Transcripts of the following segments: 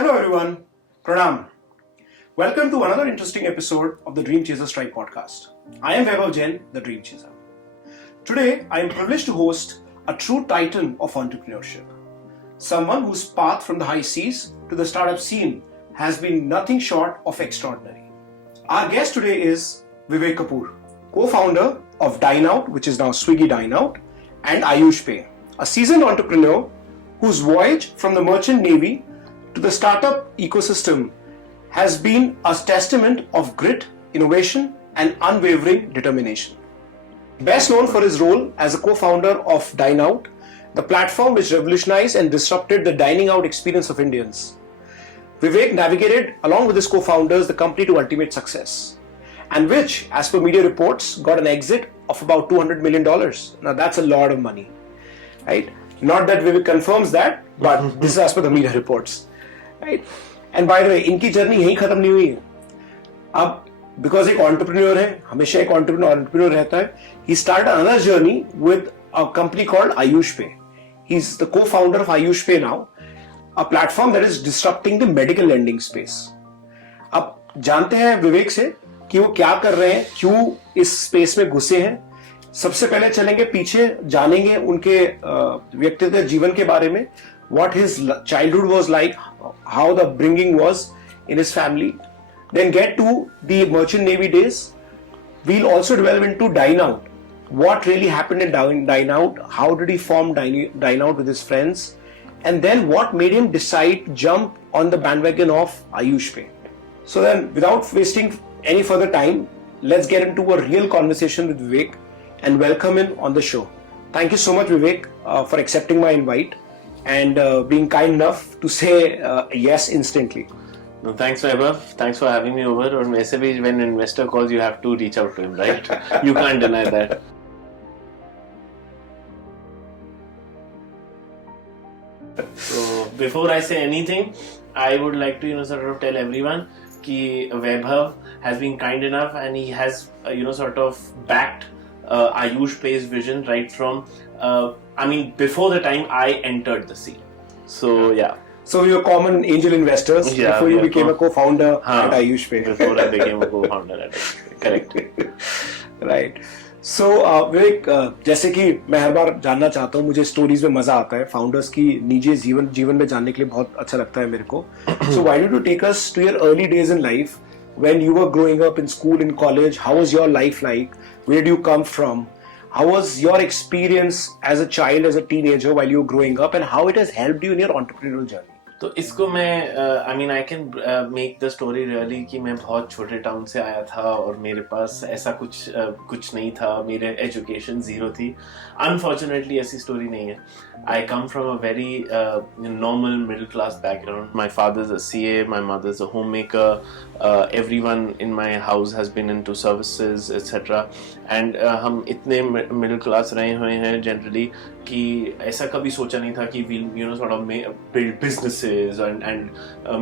Hello everyone, Pranam. Welcome to another interesting episode of the Dream Chaser Strike podcast. I am Vaibhav Jain, the Dream Chaser. Today, I am privileged to host a true titan of entrepreneurship. Someone whose path from the high seas to the startup scene has been nothing short of extraordinary. Our guest today is Vivek Kapoor, co-founder of Dineout, which is now Swiggy Dineout, and Ayush Pay, a seasoned entrepreneur whose voyage from the merchant navy to the startup ecosystem has been a testament of grit, innovation, and unwavering determination. Best known for his role as a co-founder of Dineout, the platform which revolutionized and disrupted the dining out experience of Indians, Vivek navigated, along with his co-founders, the company to ultimate success, and which, as per media reports, got an exit of about $200 million. Now that's a lot of money, right? Not that Vivek confirms that, but this is as per the media reports. Right? And by the way, इनकी journey यहीं खत्म नहीं हुई है. अब because एक entrepreneur है, हमेशा एक entrepreneur रहता है. He started another journey with a company called Ayush Pay. He's the co-founder of Ayush Pay now, a platform that is disrupting the medical lending space. अब जानते हैं विवेक से कि वो क्या कर रहे हैं, क्यों इस स्पेस में घुसे हैं. सबसे पहले चलेंगे पीछे, जानेंगे उनके व्यक्तिगत जीवन के बारे में. What his childhood was like, how the bringing was in his family. Then get to the merchant navy days. We'll also delve into Dineout. What really happened in Dineout? How did he form Dineout with his friends? And then what made him decide to jump on the bandwagon of Ayush Pay? So then, without wasting any further time, let's get into a real conversation with Vivek and welcome him on the show. Thank you so much, Vivek, for accepting my invite and being kind enough to say yes instantly. No, thanks, Vaibhav. Thanks for having me over. और वैसे भी when investor calls, you have to reach out to him, right? You can't deny that. So before I say anything, I would like to sort of tell everyone कि Vaibhav has been kind enough and he has sort of backed Ayush Pay's vision right from before the time I entered the scene. So yeah. So you're common angel investors before you became a co-founder at Ayush Pay. Before I became a co-founder at Ayush Pay, correct. Right. So विवेक, जैसे कि मैं हर बार जानना चाहता हूँ, मुझे stories में मजा आता है, फाउंडर्स की निजी जीवन में जानने के लिए बहुत अच्छा लगता है मेरे को. So why don't you take us to your early days in life when you were growing up in school, in college? How was your life like? Where do you come from? How was your experience as a child, as a teenager while you were growing up, and how it has helped you in your entrepreneurial journey? तो इसको मैं I can make the story really कि मैं बहुत छोटे town से आया था और मेरे पास ऐसा कुछ नहीं था, मेरे एजुकेशन जीरो थी. Unfortunately ऐसी स्टोरी नहीं है. I come from a very normal middle class background. My father is a CA, my mother is a homemaker. Everyone in my house has been into services, etc. And हम इतने middle class रहे हुए हैं generally कि ऐसा कभी सोचा नहीं था कि we'll sort of build businesses and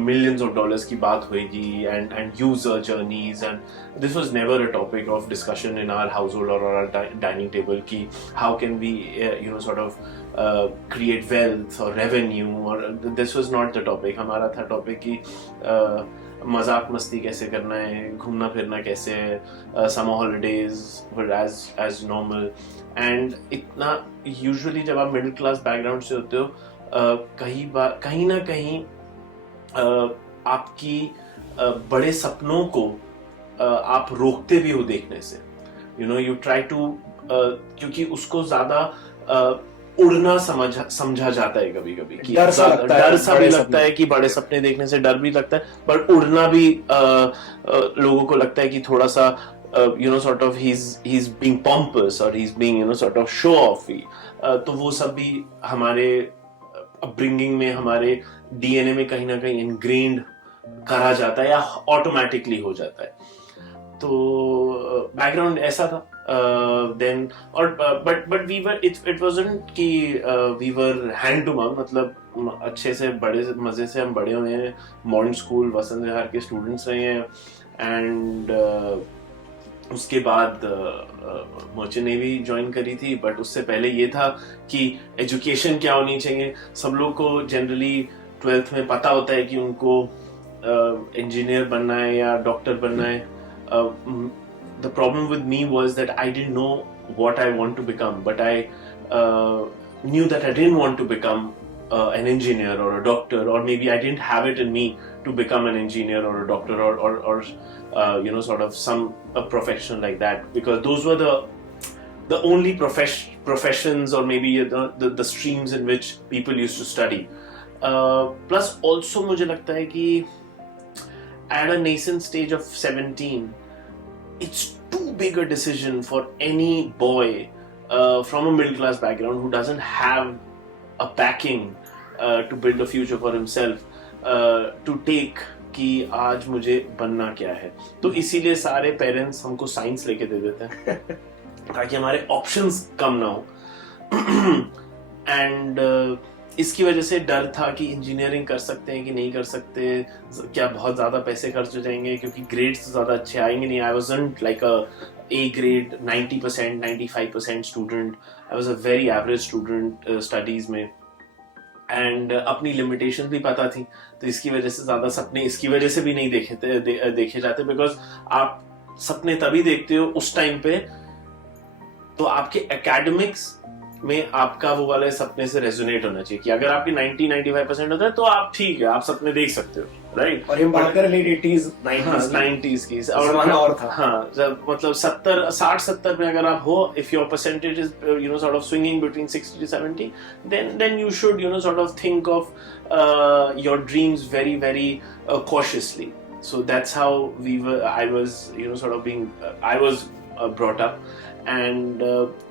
millions of dollars की बात होगी and user journeys, and this was never a topic of discussion in our household or our dining table कि how can we sort of create wealth or revenue, or this was not the topic. हमारा था topic कि मजाक मस्ती कैसे करना है, घूमना फिरना कैसे है, summer holidays were as normal. And इतना usually जब आप middle class background से होते हो, कहीं ना कहीं आपकी बड़े सपनों को आप रोकते भी हो देखने से. You try to क्योंकि उसको ज़्यादा उड़ना समझा जाता है कभी कभी, डर सा भी लगता है कि बड़े सपने देखने से डर भी लगता है, पर उड़ना भी लोगों को लगता है कि थोड़ा सा sort of he's being pompous or he's being sort of show offy. तो वो सब भी हमारे अपब्रिंगिंग में, हमारे डीएनए में कहीं ना कहीं इनग्रेन्ड करा जाता है या ऑटोमेटिकली हो जाता है. तो बैकग्राउंड ऐसा था. Then but we were it wasn't कि we were hand to mouth, मतलब अच्छे से बड़े मजे से हम बड़े हुए हैं. मॉडर्न स्कूल वसंत विहार के स्टूडेंट्स रहे हैं एंड उसके बाद मर्चेंट नेवी ज्वाइन करी थी. बट उससे पहले ये था कि एजुकेशन क्या होनी चाहिए. सब लोग को जनरली 12th में पता होता है कि उनको इंजीनियर बनना है या डॉक्टर बनना है. The problem with me was that I didn't know what I want to become, but I knew that I didn't want to become an engineer or a doctor, or maybe I didn't have it in me to become an engineer or a doctor or sort of a profession like that, because those were the only professions or maybe the streams in which people used to study. Plus also मुझे लगता है कि at a nascent stage of 17, it's too big a decision for any boy from a middle class background who doesn't have a backing to build a future for himself to take कि आज मुझे बनना क्या है. तो इसीलिए सारे parents हमको साइंस लेके दे देते हैं ताकि हमारे ऑप्शंस कम ना हो. एंड इसकी वजह से डर था कि इंजीनियरिंग कर सकते हैं कि नहीं कर सकते, क्या बहुत ज़्यादा पैसे खर्च हो जाएंगे क्योंकि ग्रेड्स ज़्यादा अच्छे आएंगे नहीं. I wasn't like A grade 90%, 95% student. I was a very average student studies में, एंड अपनी लिमिटेशन भी पता थी. तो इसकी वजह से ज़्यादा सपने इसकी वजह से भी नहीं देखे जाते, बिकॉज आप सपने तभी देखते हो उस टाइम पे तो आपके एकेडमिक्स में आपका वो वाले सपने से रेजोनेट होना चाहिए कि अगर आपकी 90-95% होता है तो आप ठीक है, आप सपने देख सकते हो, राइट. और हम बात कर लेट 80s 90s की और था. हाँ, जब मतलब 60-70 में अगर आप हो, if your percentage is sort of swinging between 60 to 70, then you should sort of think of your dreams very very cautiously. So that's how I was sort of being I was brought up. And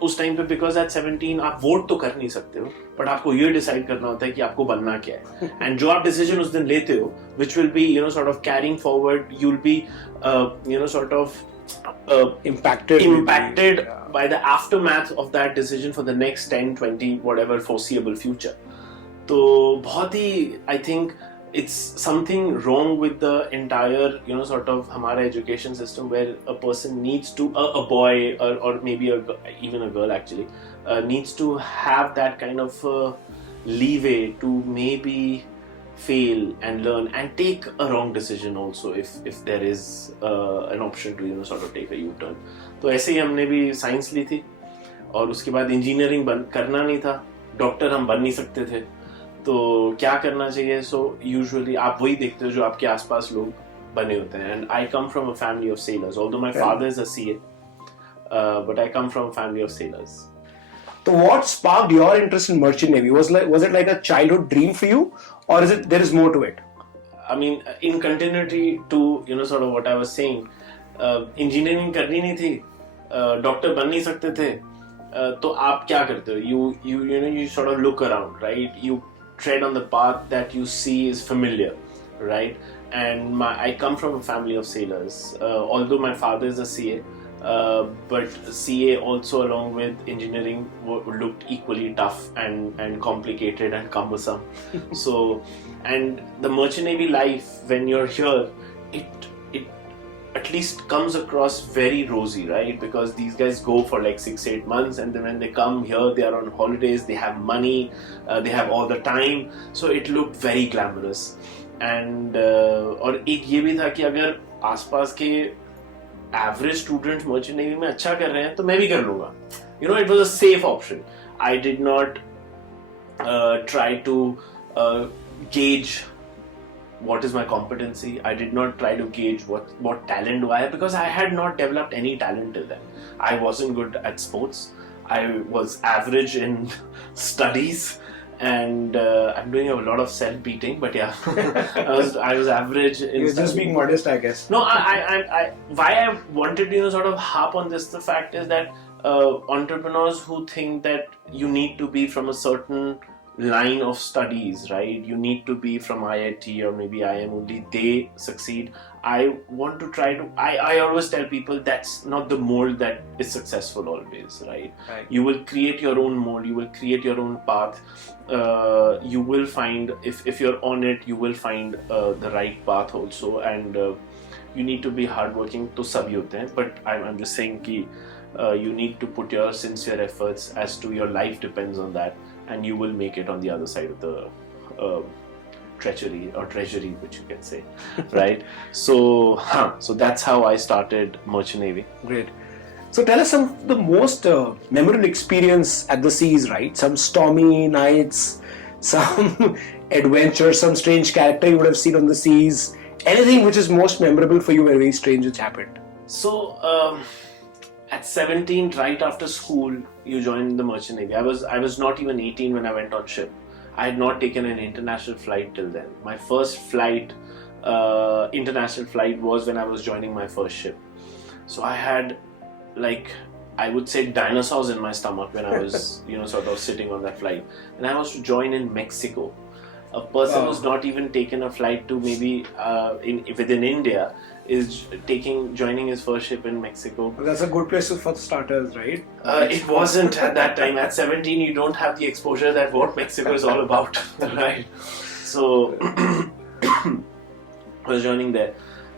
उस time पे because at 17 आप vote तो कर नहीं सकते हो, but आपको ये डिसाइड करना होता है कि आपको बनना क्या है. एंड जो आप डिसीजन उस दिन लेते हो which will be sort of carrying forward, you will be sort of impacted by the aftermath of that decision for the next 10-20 whatever foreseeable future. तो बहुत ही I think it's something wrong with the entire sort of हमारा education system where a person needs to a boy or maybe even a girl actually needs to have that kind of leeway to maybe fail and learn and take a wrong decision also if there is an option to sort of take a U-turn. तो ऐसे ही हमने भी science ली थी और उसके बाद engineering करना नहीं था, डॉक्टर हम बन नहीं सकते थे, तो क्या करना चाहिए. सो यूजुअली आप वही देखते हो जो आपके आसपास लोग बने होते हैं. And I come from a family of sellers, although my father is a CA, but I come from a family of sellers. So what sparked your interest in merchant navy? Was it like a childhood dream for you, or there is more to it? I mean, in continuity to sort of what I was saying, engineering करनी नहीं थी, doctor बन नहीं सकते थे, तो आप क्या करते हो? You sort of look around, right? You tread on the path that you see is familiar, right? And I come from a family of sailors, although my father is a CA, but CA also along with engineering looked equally tough and complicated and cumbersome. So, and the merchant navy life when you're here, it at least comes across very rosy, right? Because these guys go for like 6-8 months, and then when they come here, they are on holidays, they have money, they have all the time, so it looked very glamorous. And और एक ये भी था कि अगर आसपास के average students merchant navy में अच्छा कर रहे हैं तो मैं भी कर लूंगा. It was a safe option. I did not try to gauge what is my competency. I did not try to gauge what talent do I have, because I had not developed any talent till then. I wasn't good at sports. I was average in studies, and I'm doing a lot of self-beating, but yeah, I was average in You're just being modest, I guess. No, I why I wanted to sort of harp on this, the fact is that entrepreneurs who think that you need to be from a certain line of studies, right? You need to be from IIT or maybe IIM, only they succeed. I want to try to I always tell people that's not the mold that is successful always, right? You will create your own mold, you will create your own path. You will find, if you're on it, you will find the right path also, and you need to be hardworking. तो सभी होते हैं, but I'm just saying कि you need to put your sincere efforts as to your life depends on that, and you will make it on the other side of the treachery or treasury, which you can say, right? So that's how I started Merchant Navy. Great. So tell us some of the most memorable experience at the seas, right? Some stormy nights, some adventure, some strange character you would have seen on the seas. Anything which is most memorable for you, where very strange which happened. So at 17, right after school, you joined the Merchant Navy. I was not even 18 when I went on ship. I had not taken an international flight till then. My first flight, international flight, was when I was joining my first ship. So I had, like, I would say dinosaurs in my stomach when I was, sort of sitting on that flight. And I was to join in Mexico. A person who's not even taken a flight to maybe within India is joining his first ship in Mexico. Well, that's a good place for starters, right? It wasn't at that time. At 17, you don't have the exposure that what Mexico is all about, right? So I was joining there.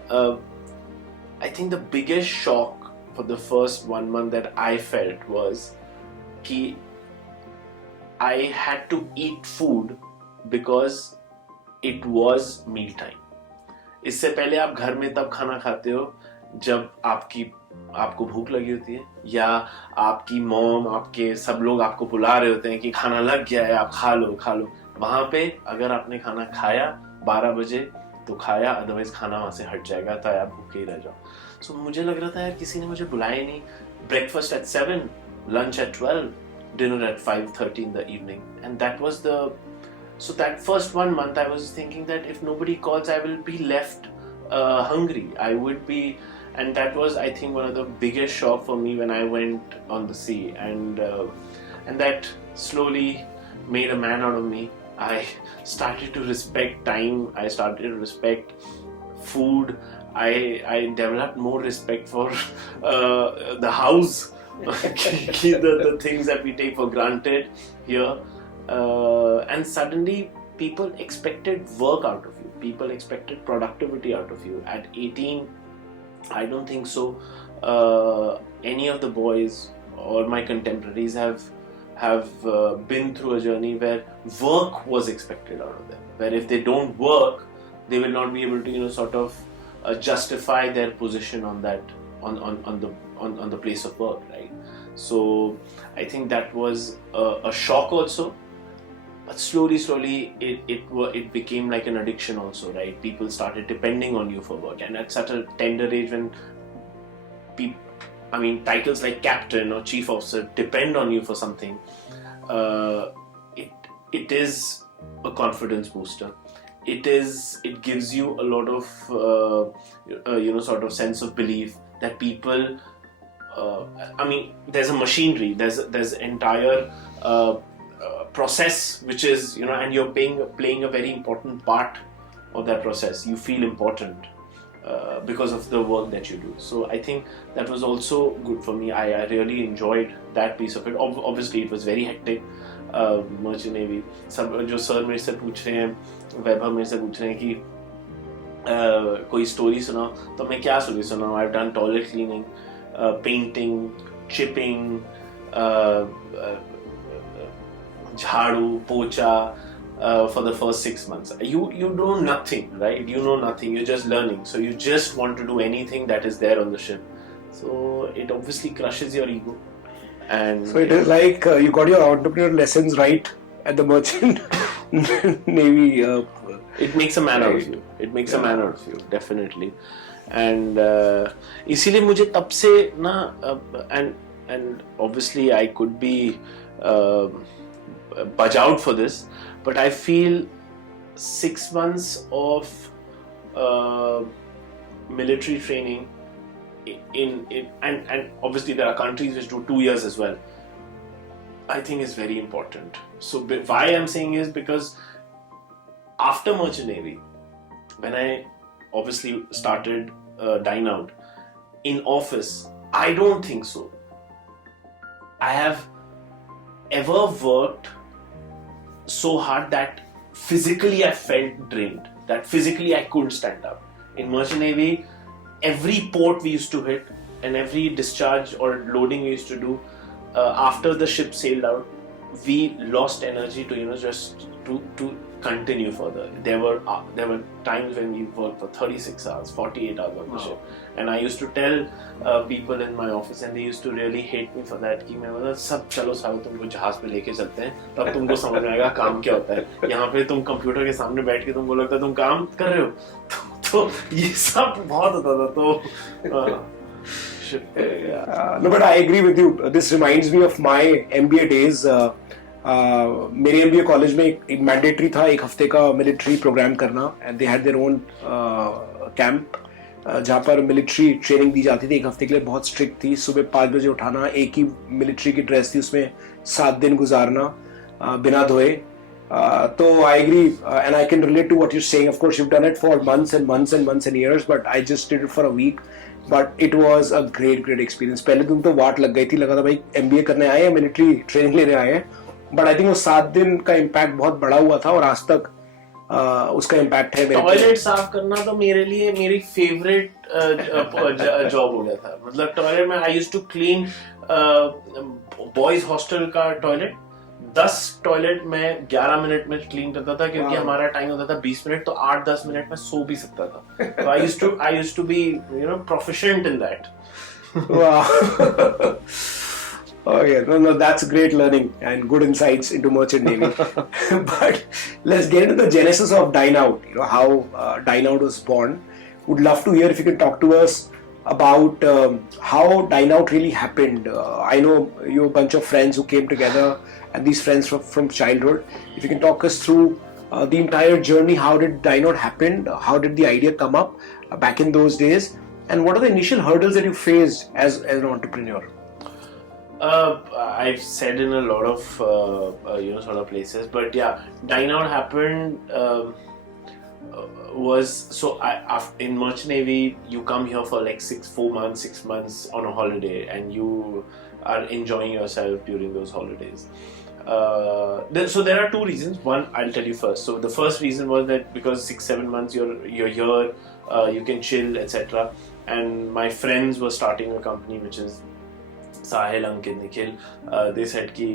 I think the biggest shock for the first 1 month that I felt was that I had to eat food because it was meal time. इससे पहले आप घर में तब खाना खाते हो जब आपको भूख लगी होती है, या आपकी मॉम, आपके सब लोग आपको बुला रहे होते हैं कि खाना लग गया है, आप खा लो. वहां पे अगर आपने खाना खाया 12 बजे तो खाया, अदरवाइज खाना वहां से हट जाएगा, तो आप भूखे ही रह जाओ. सो मुझे लग रहा था यार किसी ने मुझे बुलाया नहीं. Breakfast at 7, lunch at 12, dinner at 5:30 in the evening, and that was So that first 1 month I was thinking that if nobody calls, I will be left hungry. I would be, and that was, I think, one of the biggest shock for me when I went on the sea, and that slowly made a man out of me. I started to respect time. I started to respect food. I developed more respect for the house, the things that we take for granted here. And suddenly people expected work out of you. People expected productivity out of you. At 18, I don't think so. Any of the boys or my contemporaries have been through a journey where work was expected out of them. Where if they don't work, they will not be able to sort of justify their position on that on the place of work, right? So I think that was a shock also. But slowly, it became like an addiction also, right? People started depending on you for work, and at such a tender age when titles like captain or chief officer depend on you for something, it is a confidence booster. It gives you a lot of sort of sense of belief that people. There's a machinery. There's entire. Process which is and you're playing a very important part of that process. You feel important because of the work that you do. So I think that was also good for me. I really enjoyed that piece of it. Obviously it was very hectic. Merchant Navy, सब जो sir मेरे से पूछ रहे हैं, वैभव मेरे से पूछ रहे हैं कि कोई स्टोरी सुनाओ, तो मैं क्या स्टोरी सुनाऊं? I've done toilet cleaning, painting, chipping, jhadu, pocha, for the first 6 months. You know nothing, right? You know nothing. You're just learning. So you just want to do anything that is there on the ship. So it obviously crushes your ego. And so it is like you got your entrepreneur lessons right at the Merchant Navy. It makes a man out of you. It makes a man out of you, definitely. And इसीलिए मुझे तब से ना and obviously I could be budge out for this, but I feel 6 months of military training and obviously there are countries which do 2 years as well, I think is very important. So why I'm saying is because after Merchant Navy, when I obviously started Dine Out in office, I don't think so I have ever worked so hard that physically I felt drained, that physically I couldn't stand up. In Merchant Navy, every port we used to hit and every discharge or loading we used to do, after the ship sailed out, we lost energy to just to continue further. There were times when we worked for 36 hours, 48 hours on the shift, and I used to tell people in my office, and they used to really hate me for that. कि मैं बोला सब चलो सालों तुमको जहाज पे लेके चलते हैं, तब तुमको समझ में आएगा काम क्या होता है. यहाँ पे तुम कंप्यूटर के सामने बैठ के तुमको लगता है तुम काम कर रहे हो. तो ये सब बहुत होता था. तो no, but I agree with you. This reminds me of my MBA days. मेरे MBA कॉलेज में एक मैंडेटरी था एक हफ्ते का मिलिट्री प्रोग्राम करना, and they had their own camp जहाँ पर मिलिट्री ट्रेनिंग दी जाती थी एक हफ्ते के लिए. बहुत स्ट्रिक्ट थी. सुबह 5 बजे उठाना, एक ही मिलिट्री की ड्रेस थी, उसमें 7 दिन गुजारना बिना धोए. तो I agree and I can relate to what you saying. Of course you have done it for months and months and months and years, but I just did it for a week. But it was a great experience. पहले दिन तो वाट लग गई थी, लगा था भाई MBA करने आए हैं, मिलिट्री ट्रेनिंग लेने आए हैं. बट आई थिंक वो 7 दिन का इम्पैक्ट बहुत बड़ा हुआ था, और आज तक उसका इम्पैक्ट है. टॉयलेट साफ करना तो मेरे लिए मेरी फेवरेट जॉब हो गया था. मतलब टॉयलेट में I used to clean boys hostel का टॉयलेट. 10 टॉयलेट में 11 मिनट में क्लीन करता था, क्योंकि हमारा टाइम होता था 20 मिनट, तो 8-10 मिनट में सो भी सकता था. तो I used to be proficient in that. Oh yeah, no, that's great learning and good insights into Merchant Navy. But let's get into the genesis of Dine Out. How Dine Out was born. Would love to hear if you can talk to us about how Dine Out really happened. I know you have a bunch of friends who came together, and these friends from childhood. If you can talk us through the entire journey, how did Dine Out happen? How did the idea come up back in those days? And what are the initial hurdles that you faced as an entrepreneur? I've said in a lot of sort of places, but yeah, Dine Out happened was so in Merchant Navy you come here for like 6 months on a holiday, and you are enjoying yourself during those holidays. So there are 2 reasons. One, I'll tell you first. So the first reason was that because 6-7 months you're here, you can chill, etc. And my friends were starting a company which is Sahil, Ankit, Nikhil. They said कि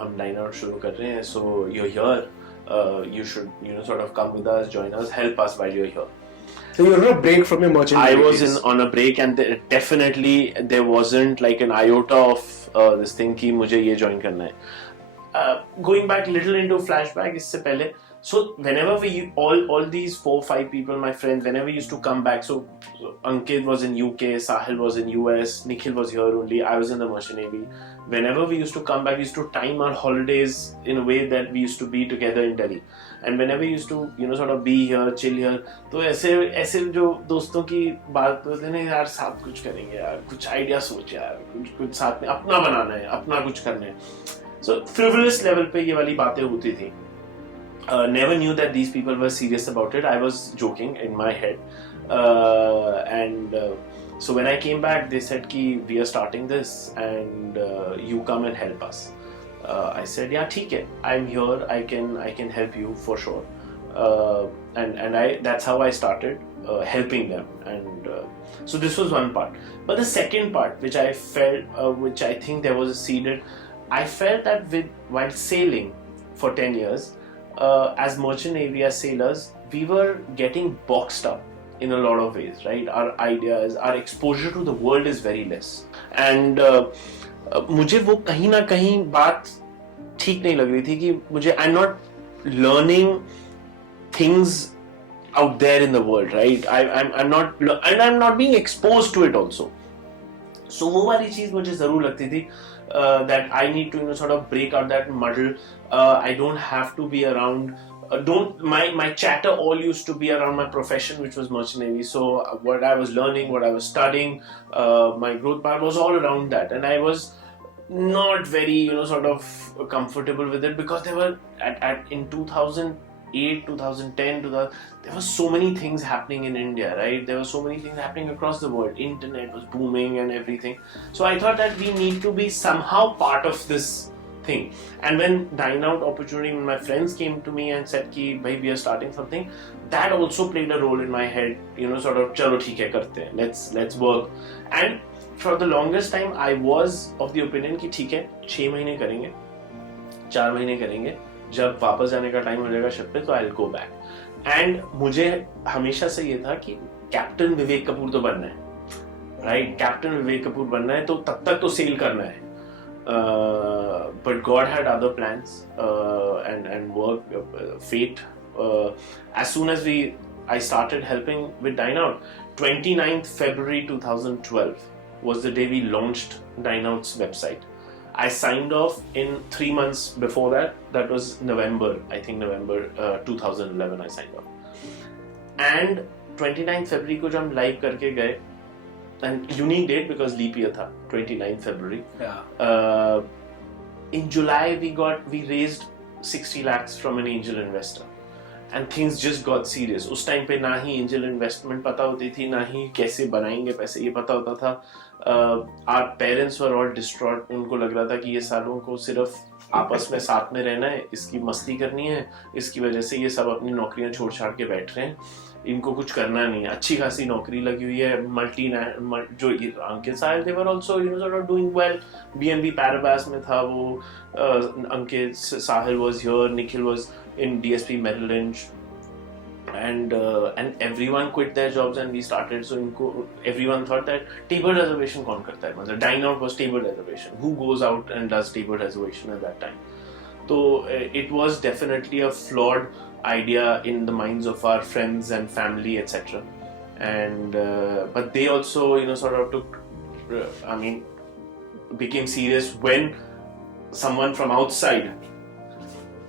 हम Dine Out शुरू कर रहे हैं, so you're here, you should sort of come with us, join us, help us while you're here. So you're on a break from your merchant. I was on a break, and definitely there wasn't like an iota of this thing कि मुझे ये join करना है. Going back little into flashback इससे पहले, so whenever we all these 4-5 people, my friends, whenever we used to come back, so Ankit was in UK, Sahil was in US, Nikhil was here only, I was in the Merchant Navy. Whenever we used to come back, we used to time our holidays in a way that we used to be together in Delhi. And whenever we used to sort of be here, chill here, तो ऐसे जो दोस्तों की बात होती है ना, यार साथ कुछ करेंगे यार, कुछ आइडिया सोच यार, कुछ साथ में अपना बनाना है, अपना कुछ करना है. So frivolous level पे ये वाली बातें होती थी. Never knew that these people were serious about it. I was joking in my head, and so when I came back, they said कि we are starting this, and you come and help us. I said yeah, ठीक है, I'm here, I can help you for sure. And that's how I started helping them, and so this was one part. But the second part, which I felt, which I think there was a seeded, I felt that while sailing for 10 years. As Merchant Navy, as sailors, we were getting boxed up in a lot of ways, right? Our ideas, our exposure to the world is very less. And मुझे वो कहीं ना कहीं बात ठीक नहीं लग रही थी कि मुझे I'm not learning things out there in the world, right? I'm not being exposed to it also. So वो वाली चीज मुझे जरूर लगती थी. That I need to sort of break out that muddle. I don't have to be around. My chatter all used to be around my profession, which was Merchant Navy. So what I was learning, what I was studying, my growth path was all around that, and I was not very sort of comfortable with it, because there were in 2008, 2010, there were so many things happening in India, right? There were so many things happening across the world. Internet was booming and everything. So I thought that we need to be somehow part of this thing. And when Dine Out opportunity, when my friends came to me and said कि भाई we are starting something, that also played a role in my head. Sort of चलो ठीक है करते हैं, let's work. And for the longest time I was of the opinion कि ठीक है 6 महीने करेंगे, 4 महीने करेंगे, जब वापस जाने का टाइम हो जाएगा शिप पे तो I will go back. And मुझे हमेशा से ये था कि कैप्टन विवेक कपूर तो बनना है, राइट? कैप्टन विवेक कपूर बनना है तो तब तक तो सेल करना है। But God had other plans and work, fate. As soon as I started helping with Dineout, 29th February 2012 was the day we launched Dineout's website. I signed off in 3 months before that. That was November, I think November 2011 I signed off. And 29th February को जब हम live करके गए, and unique date because leap year था 29th February. Yeah. In July we raised 60 lakhs from an angel investor and things just got serious. उस time पे ना ही angel investment पता होती थी, ना ही कैसे बनाएंगे पैसे ये पता होता था. Our parents were all distraught. उनको लग रहा था कि ये सालों को सिर्फ आपस में साथ में रहना है, इसकी मस्ती करनी है, इसकी वजह से ये सब अपनी नौकरियां छोड़ छाड़ के बैठ रहे हैं, इनको कुछ करना नहीं है. अच्छी खासी नौकरी लगी हुई है, जो अंकित साहिल they were also sort of doing well. BNP Paribas में था वो, अंकित साहिल was here, Nikhil was in DSP Merrill Lynch, and everyone quit their jobs and we started. So everyone thought that table reservation कौन करता है, मतलब Dineout was table reservation. Who goes out and does table reservation at that time? So it was definitely a flawed idea in the minds of our friends and family, etc. And but they also sort of took, became serious when someone from outside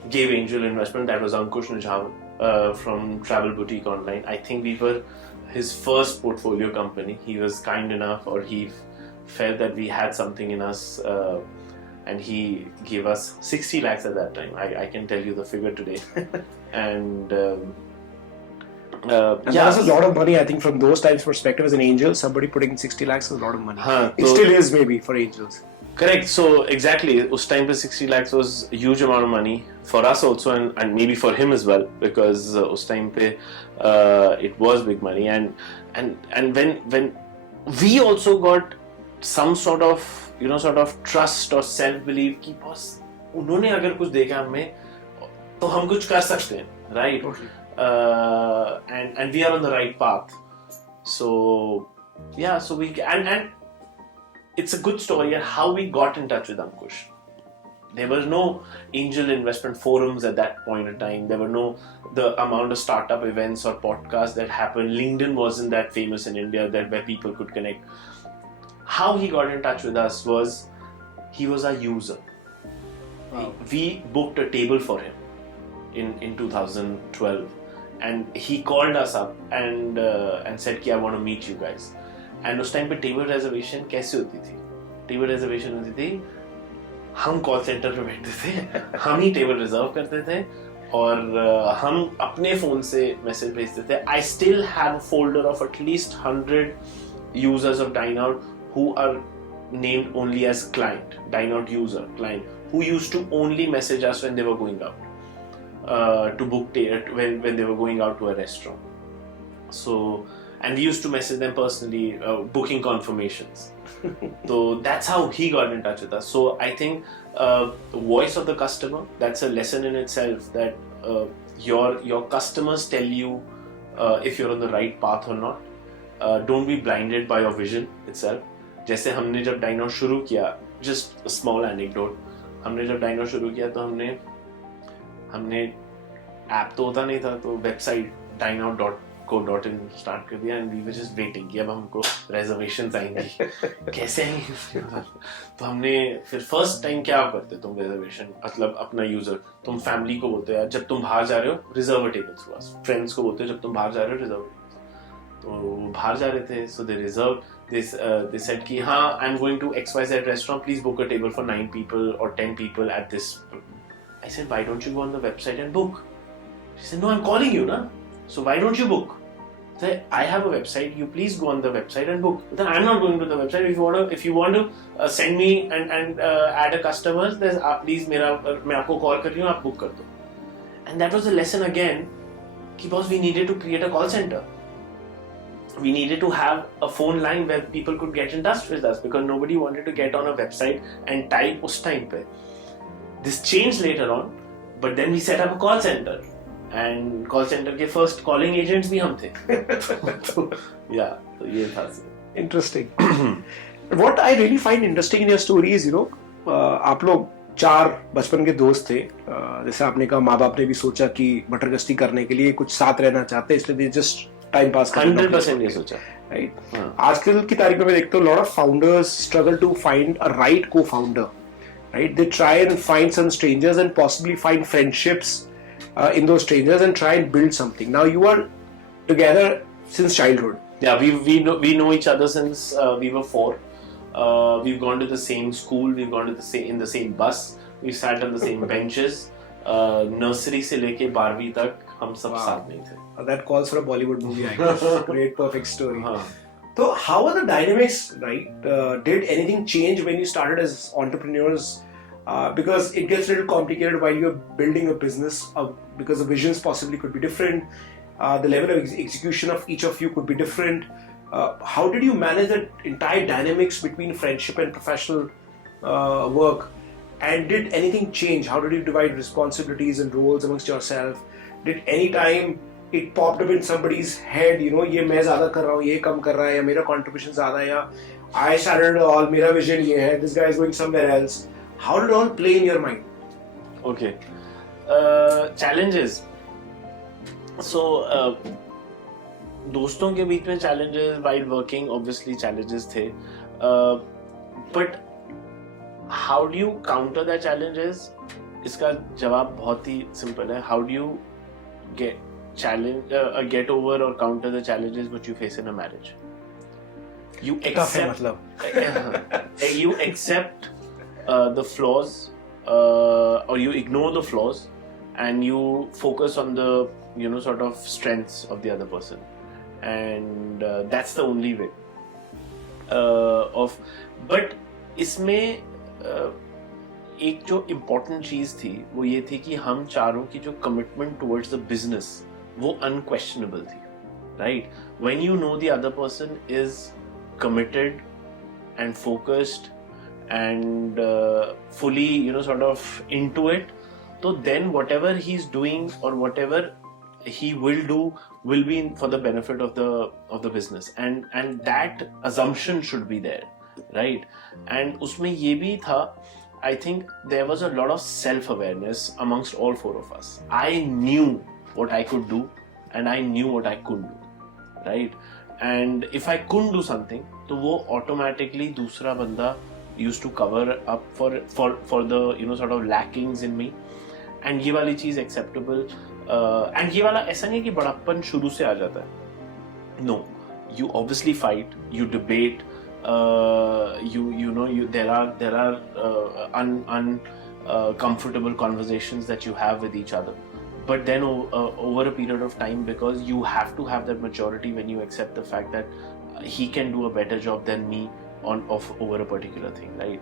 gave angel investment. That was Ankush Nijhawan from Travel Boutique Online. I think we were his first portfolio company. He was kind enough, or he felt that we had something in us, and he gave us 60 lakhs at that time. I can tell you the figure today. And that's a lot of money. I think from those times perspective, as an angel, somebody putting 60 lakhs is a lot of money. It still is, maybe, for angels. Correct. So exactly, उस time पे 60 lakhs was a huge amount of money for us also, and maybe for him as well, because उस time पे it was big money, and when we also got some sort of trust or self belief कि बस उन्होंने अगर कुछ देखा हमें तो हम कुछ कर सकते हैं, right? Totally. And we are on the right path. So yeah, so we and it's a good story how we got in touch with Ankush. There were no angel investment forums at that point in time. There were no the amount of startup events or podcasts that happened. LinkedIn wasn't that famous in India where people could connect. How he got in touch with us was he was a user. Wow. We booked a table for him in 2012, and he called us up and said कि I want to meet you guys. And उस time पे table reservation कैसे होती थी? Table reservation होती थी, हम call centre पे बैठते थे, हम ही टेबल रिजर्व करते थे, और हम अपने फोन से मैसेज भेजते थे. I still have a folder of at least 100 users of Dineout who are named only as client, Dineout user, client, who used to only message us when they were going out to book when they were going out to a restaurant. So, and we used to message them personally, booking confirmations. So that's how he got in touch with us. So I think the voice of the customer, that's a lesson in itself, that your customers tell you if you're on the right path or not. Don't be blinded by your vision itself. जैसे हमने जब Dineout शुरू किया, just a small anecdote, हमने जब Dineout शुरू किया तो हमने ऐप तो होता नहीं था, तो वेबसाइट dineout.co.in स्टार्ट कर दिया, and we were just waiting कि अब हमको reservations आएंगी, कैसे आएंगी. तो हमने फिर फर्स्ट टाइम क्या करते, तुम रिजर्वेशन मतलब अपना यूजर, तुम फैमिली को बोलते हो यार जब तुम बाहर जा रहे हो रिजर्व टेबल थ्रू अस, फ्रेंड्स को बोलते हो जब तुम बाहर जा रहे हो रिजर्व. तो बाहर जा रहे थे, so they reserved this. They said कि हाँ, I'm going to XYZ restaurant, please book a table for 9 people or 10 people at this. I said, why don't you go on the website and book? She said, no, I'm calling you, na? So why don't you book? I said, I have a website, you please go on the website and book. Then I'm not going to the website. If you want to send me and add a customer, then please मैं आपको call कर रही हूँ, आप book कर दो. And that was a lesson again, because we needed to create a call center. We needed to have a phone line where people could get in touch with us, because nobody wanted to get on a website and type उस time पे. This changed later on, but then we set up a call center, and call center के first calling agents भी हम थे. तो ये था. Interesting. What I really find interesting in your story is, आप लोग 4 बचपन के दोस्त थे. जैसे आपने कहा माँ बाप ने भी सोचा कि बटरगश्ती करने के लिए कुछ साथ रहना चाहते, इसलिए जस्ट टाइम पास करना. 100% ये सोचा. Right. आजकल की तारीख में मैं देखता हूँ lot of founders struggle to find a right co-founder. Right? They try and find some strangers and possibly find friendships in those strangers and try and build something. Now you are together since childhood. Yeah, we know each other since we were 4. We've gone to the same school. We've gone to in the same bus. We sat on the same benches. Nursery से लेके 12वीं तक हम सब साथ में थे. That calls for a Bollywood movie, I guess. Great, perfect story. So how are the dynamics, right? Did anything change when you started as entrepreneurs? Because it gets a little complicated while you're building a business, because the visions possibly could be different. The level of execution of each of you could be different. How did you manage the entire dynamics between friendship and professional work? And did anything change? How did you divide responsibilities and roles amongst yourself? Did any time it popped up in somebody's head, ये मैं ज़्यादा कर रहा हूँ, ये कम कर रहा है, या मेरा contribution ज़्यादा है, या I started it all, मेरा vision ये है, this guy is going somewhere else. How did it all play in your mind? Okay. Challenges. So, दोस्तों के बीच में challenges while working, obviously challenges थे. But how do you counter the challenges? इसका जवाब बहुत ही simple है. How do you get over or counter the challenges which you face in a marriage? You accept you accept the flaws, or you ignore the flaws, and you focus on the sort of strengths of the other person, and that's the only way but इसमें एक जो important चीज थी वो ये थी कि हम चारों की जो commitment towards the business वो unquestionable थी, right? When you know the other person is committed and focused and fully sort of into it, so then whatever he's doing or whatever he will do will be for the benefit of the business, and that assumption should be there, right? And उसमें ये भी था, I think there was a lot of self-awareness amongst all 4 of us. I knew what I could do and I knew what I couldn't do, right? And if I couldn't do something, तो वो automatically दूसरा बंदा used to cover up for the sort of lackings in me, and ये वाली चीज acceptable. And ये वाला ऐसा नहीं कि बड़प्पन शुरू से आ जाता है. No, you obviously fight, you debate. There are uncomfortable conversations that you have with each other, but then over a period of time, because you have to have that maturity when you accept the fact that he can do a better job than me over a particular thing, right?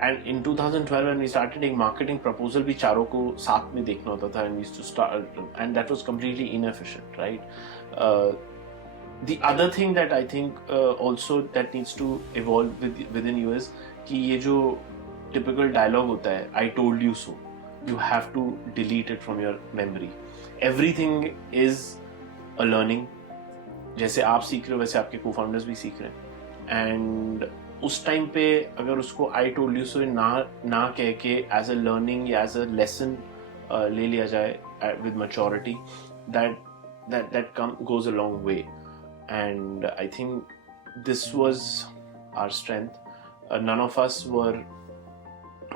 And in 2012 when we started, एक marketing proposal भी चारों को साथ में देखना होता था, and we used to start, and that was completely inefficient, right? The other thing that I think also that needs to evolve within you is कि ये जो typical dialogue होता है, I told you so, you have to delete it from your memory. Everything is a learning. जैसे आप सीख रहे हो वैसे आपके co-founders भी सीख रहे हैं, and उस टाइम पे अगर उसको I told you so ना कह के as a learning या as a lesson ले लिया जाए with maturity, that goes a long way. And I think this was our strength. None of us were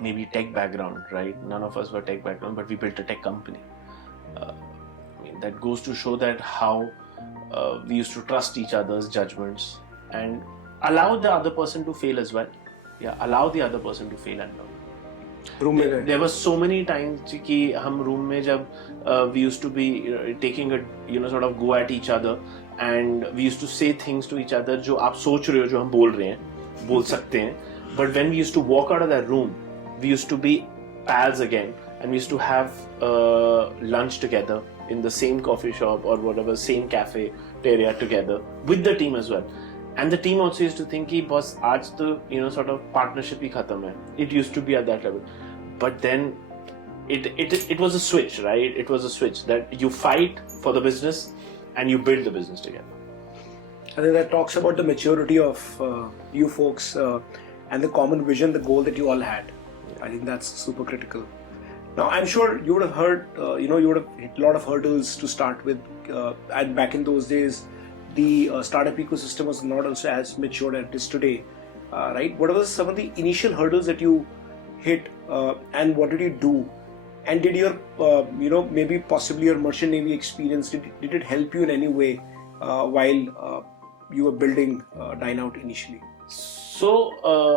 maybe tech background, right? None of us were tech background, but we built a tech company. I mean, that goes to show that how we used to trust each other's judgments and allow the other person to fail as well. Yeah, allow the other person to fail and learn. There were so many times कि हम room में जब we used to be taking a sort of go at each other, and we used to say things to each other जो आप सोच रहे हो जो हम बोल रहे हैं बोल सकते हैं, but when we used to walk out of that room, we used to be pals again, and we used to have lunch together in the same coffee shop or whatever, same cafe area together with the team as well. And the team also used to think कि boss आज तो sort of partnership ही खत्म है. It used to be at that level, but then it was a switch, right? It was a switch that you fight for the business and you build the business together. I think that talks about the maturity of you folks and the common vision, the goal that you all had. I think that's super critical. Now, I'm sure you would have heard, you would have hit a lot of hurdles to start with. And back in those days, the startup ecosystem was not also as mature as it is today, right? What were some of the initial hurdles that you hit, and what did you do? And did your, maybe possibly your merchant navy experience, did it help you in any way while you were building Dine Out initially? So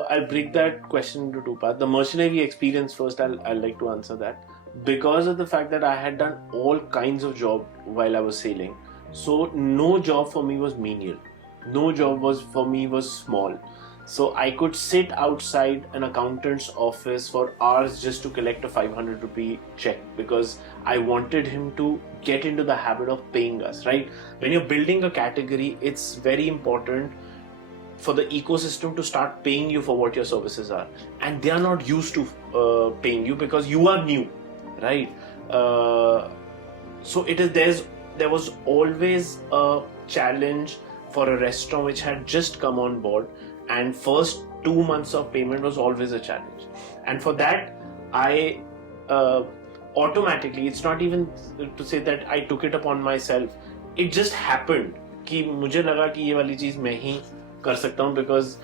I'll break that question into two parts. The merchant navy experience first, I'll like to answer that. Because of the fact that I had done all kinds of job while I was sailing, so no job for me was menial. No job for me was small. So I could sit outside an accountant's office for hours just to collect a 500 rupee check because I wanted him to get into the habit of paying us, right? When you're building a category, it's very important for the ecosystem to start paying you for what your services are, and they are not used to paying you because you are new, right? So there was always a challenge for a restaurant which had just come on board, and first 2 months of payment was always a challenge. And for that, I automatically, it's not even to say that I took it upon myself, it just happened कि मुझे लगा कि ये वाली चीज मैं ही कर सकता हूँ because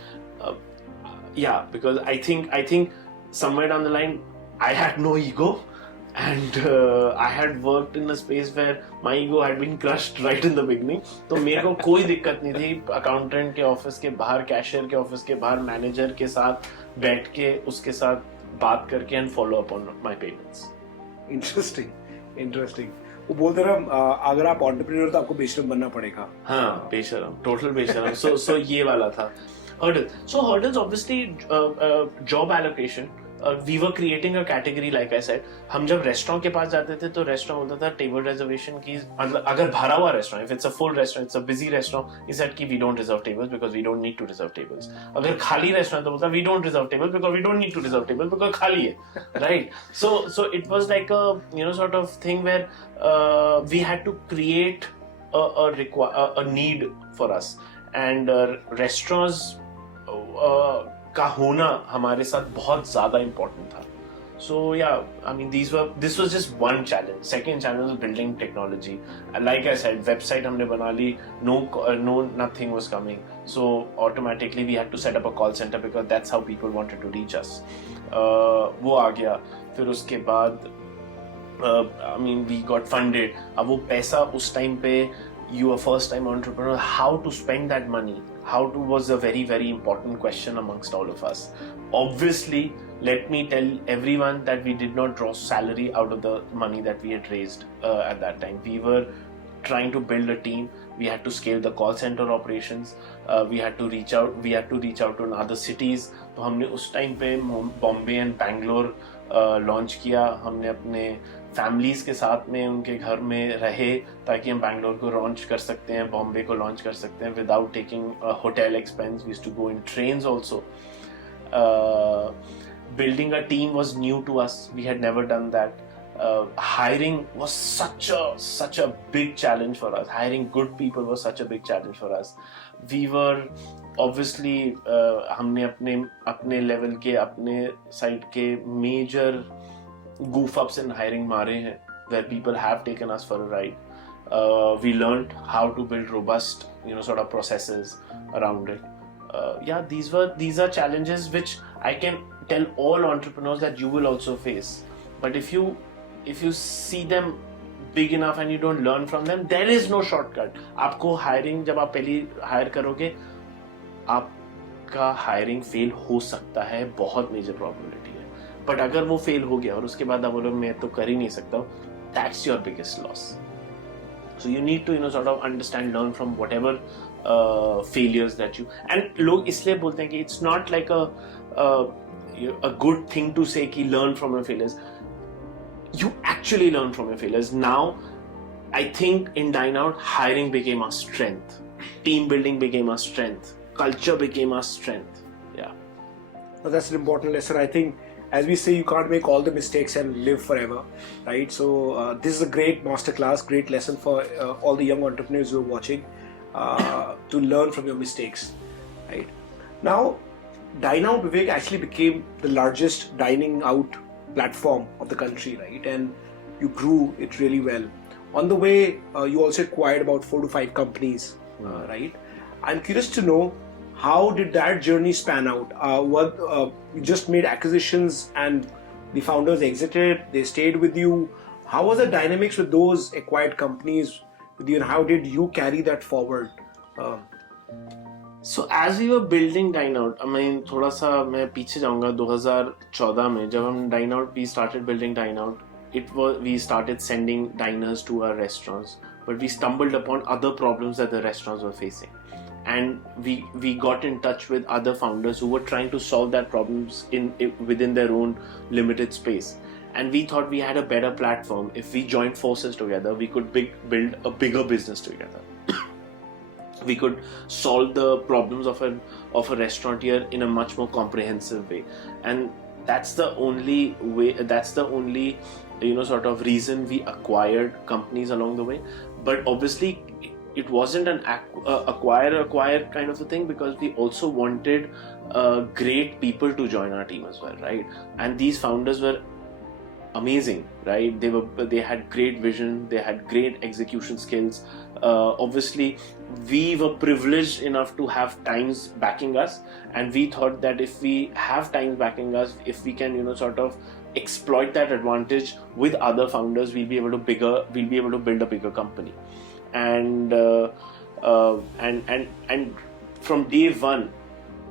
I think somewhere down the line I had no ego, and I had worked in a space where my ego had been crushed right in the beginning. तो मेरे को कोई दिक्कत नहीं थी अकाउंटेंट के ऑफिस के बाहर, कैशियर के ऑफिस के बाहर, मैनेजर के साथ बैठ के उसके साथ बात करके and follow up on my payments. Interesting. वो बोलते ना अगर आप एंटरप्रेन्योर तो आपको बेशरम बनना पड़ेगा. हाँ, बेशरम, टोटल बेशरम. so ये वाला था. Hurdles obviously, job allocation. We were creating a category, like I said. हम जब रेस्टोरेंट के पास जाते थे तो रेस्टोरेंट बोलता था टेबल रिजर्वेशन की, मतलब अगर भरा हुआ restaurant, if it's a full restaurant, it's a busy restaurant, he said कि we don't reserve tables because we don't need to reserve tables. अगर खाली रेस्टोरेंट तो बोलता we don't reserve tables because we don't need to reserve tables because खाली है, right? So it was like a sort of thing where we had to create a need for us, and restaurants का होना हमारे साथ बहुत ज्यादा important था. So yeah, I mean this was just one challenge. Second challenge was building technology. Like I said, website हमने बना ली, nothing was coming. So automatically we had to set up a call center because that's how people wanted to reach us. वो आ गया. फिर उसके बाद we got funded. अब वो पैसा उस time पे, you are first time entrepreneur, how to spend that money, was a very, very important question amongst all of us. Obviously, let me tell everyone that we did not draw salary out of the money that we had raised at that time. We were trying to build a team. We had to scale the call center operations. We had to reach out to other cities. तो हमने उस time पे Bombay and Bangalore launch किया. हमने अपने families के साथ में उनके घर में रहे ताकि हम बैंगलोर को लॉन्च कर सकते हैं, बॉम्बे को लॉन्च कर सकते हैं without taking hotel expense. We used to go in trains also. Building a team was new to us. We had never done that. Hiring was such a big challenge for us. Hiring good people was such a big challenge for us. We were obviously हमने अपने level के, अपने side के major goof ups in hiring मारे हैं, where people have taken us for a ride. We learned how to build robust sort of processes around it. These are challenges which I can tell all entrepreneurs that you will also face. But if you see them big enough and you don't learn from them, there is no shortcut. आपको hiring, जब आप पहली hire करोगे, आपका hiring fail हो सकता है, बहुत major probability है. But अगर वो fail हो गया और उसके बाद आप बोलो मैं तो कर ही नहीं सकता हूँ, that's your biggest loss. So you need to sort of understand, learn from whatever failures that you, and लोग इसलिए बोलते हैं कि it's not like a good thing to say कि learn from your failures. You actually learn from your failures. Now I think in Dine Out, hiring became our strength, team building became our strength, culture became our strength. Yeah. Well, that's an important lesson. I think as we say, you can't make all the mistakes and live forever, right? So this is a great masterclass, great lesson for all the young entrepreneurs who are watching to learn from your mistakes, right? Now, Dine Out, Vivek, actually became the largest dining out platform of the country, right? And you grew it really well. On the way, you also acquired about 4 to 5 companies, right? I'm curious to know, how did that journey span out? You just made acquisitions and the founders exited, they stayed with you. How was the dynamics with those acquired companies with you, and how did you carry that forward? So as we were building Dine Out, I mean, थोड़ा सा मैं पीछे जाऊँगा 2014 में जब हम Dine Out, we started building Dine Out. We started sending diners to our restaurants, but we stumbled upon other problems that the restaurants were facing, and we got in touch with other founders who were trying to solve that problems within their own limited space. And we thought we had a better platform. If we joined forces together, we could build a bigger business together. We could solve the problems of a restaurateur in a much more comprehensive way, and that's the only way. That's the only sort of reason we acquired companies along the way. But obviously, it wasn't an acquire kind of a thing, because we also wanted great people to join our team as well, right? And these founders were amazing, right? They had great vision, they had great execution skills. Obviously, we were privileged enough to have Times backing us, and we thought that if we have Times backing us, if we can sort of exploit that advantage with other founders, we'll be able to build a bigger company. And from day one,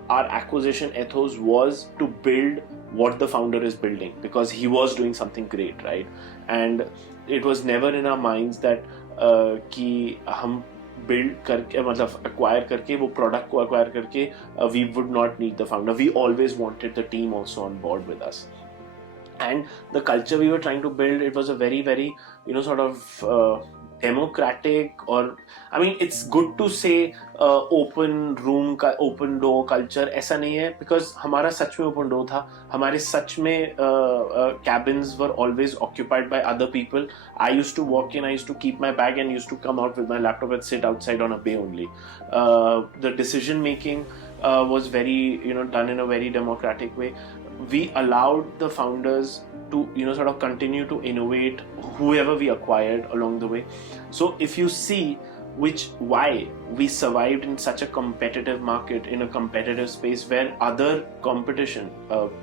our acquisition ethos was to build what the founder is building, because he was doing something great, right? And it was never in our minds that कि हम build करके मतलब acquire करके वो product को acquire करके we would not need the founder. We always wanted the team also on board with us. And the culture we were trying to build, it was a very, very sort of democratic, or I mean, it's good to say open room का open door culture. ऐसा नहीं है, because हमारा सच में open door था. हमारे सच में cabins were always occupied by other people. I used to walk in, I used to keep my bag and used to come out with my laptop and sit outside on a bay only. The decision making was very done in a very democratic way. We allowed the founders to sort of continue to innovate whoever we acquired along the way. So if you see why we survived in such a competitive market, in a competitive space where other competition,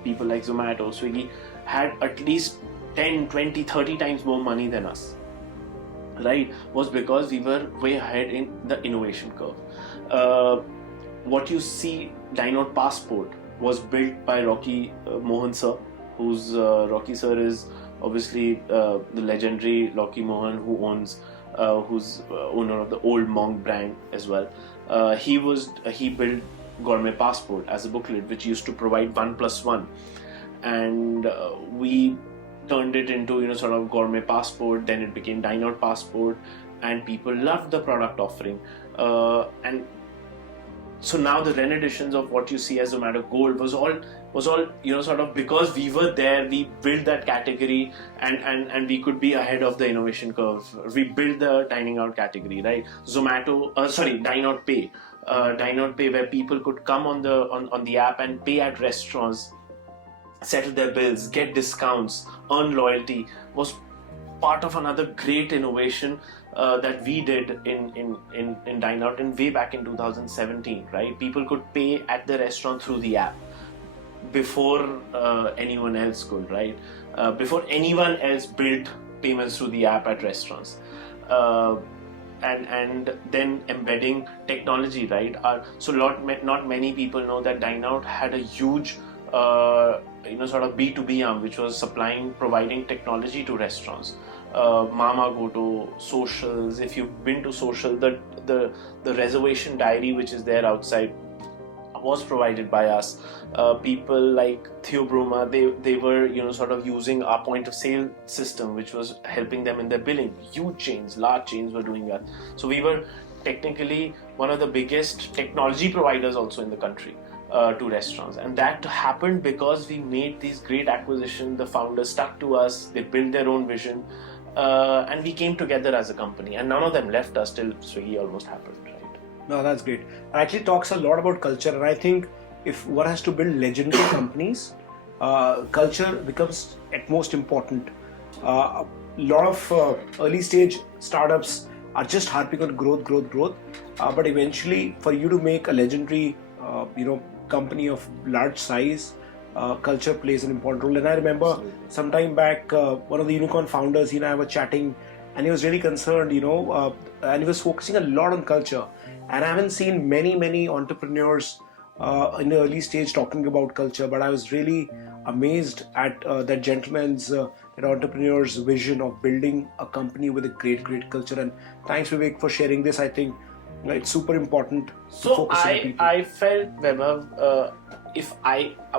people like Zomato, Swiggy, had at least 10, 20, 30 times more money than us, right, was because we were way ahead in the innovation curve. What you see, Dine Out Passport was built by Rocky Mohan sir, who's Rocky sir is obviously the legendary Rocky Mohan, who's owner of the Old Monk brand as well. He built Gourmet Passport as a booklet which used to provide 1+1, and we turned it into sort of Gourmet Passport. Then it became Dine Out Passport, and people loved the product offering. And so now the Ren editions of what you see as Zomato Gold was all sort of because we were there, we built that category, and we could be ahead of the innovation curve. We built the dining out category, right? Dine Out Pay. Dine Out Pay, where people could come on the app and pay at restaurants, settle their bills, get discounts, earn loyalty, was part of another great innovation that we did in Dine Out and way back in 2017, right? People could pay at the restaurant through the app before anyone else could, right? Before anyone else built payments through the app at restaurants. And then embedding technology, right? Not many people know that Dine Out had a huge sort of B2B arm, which was providing technology to restaurants. Mama Goto, socials. If you've been to social, the reservation diary which is there outside was provided by us. People like Theo Broma, they were sort of using our point of sale system, which was helping them in their billing. Huge chains, large chains were doing that. So we were technically one of the biggest technology providers also in the country. to restaurants, and that happened because we made these great acquisitions. The founders stuck to us, they built their own vision, and we came together as a company, and none of them left us till Swiggy almost happened, right? No, that's great. It actually talks a lot about culture, and I think if one has to build legendary companies, culture becomes at most important. A lot of early stage startups are just harping on growth, but eventually, for you to make a legendary, company of large size, culture plays an important role. And I remember Absolutely. some time back, one of the unicorn founders, he and I were chatting, and he was really concerned, and he was focusing a lot on culture. And I haven't seen many entrepreneurs in the early stage talking about culture, but I was really amazed at that gentleman's, that entrepreneur's vision of building a company with a great culture. And thanks, Vivek, for sharing this. I think it's super important to So focus on people. I felt, Vaibhav,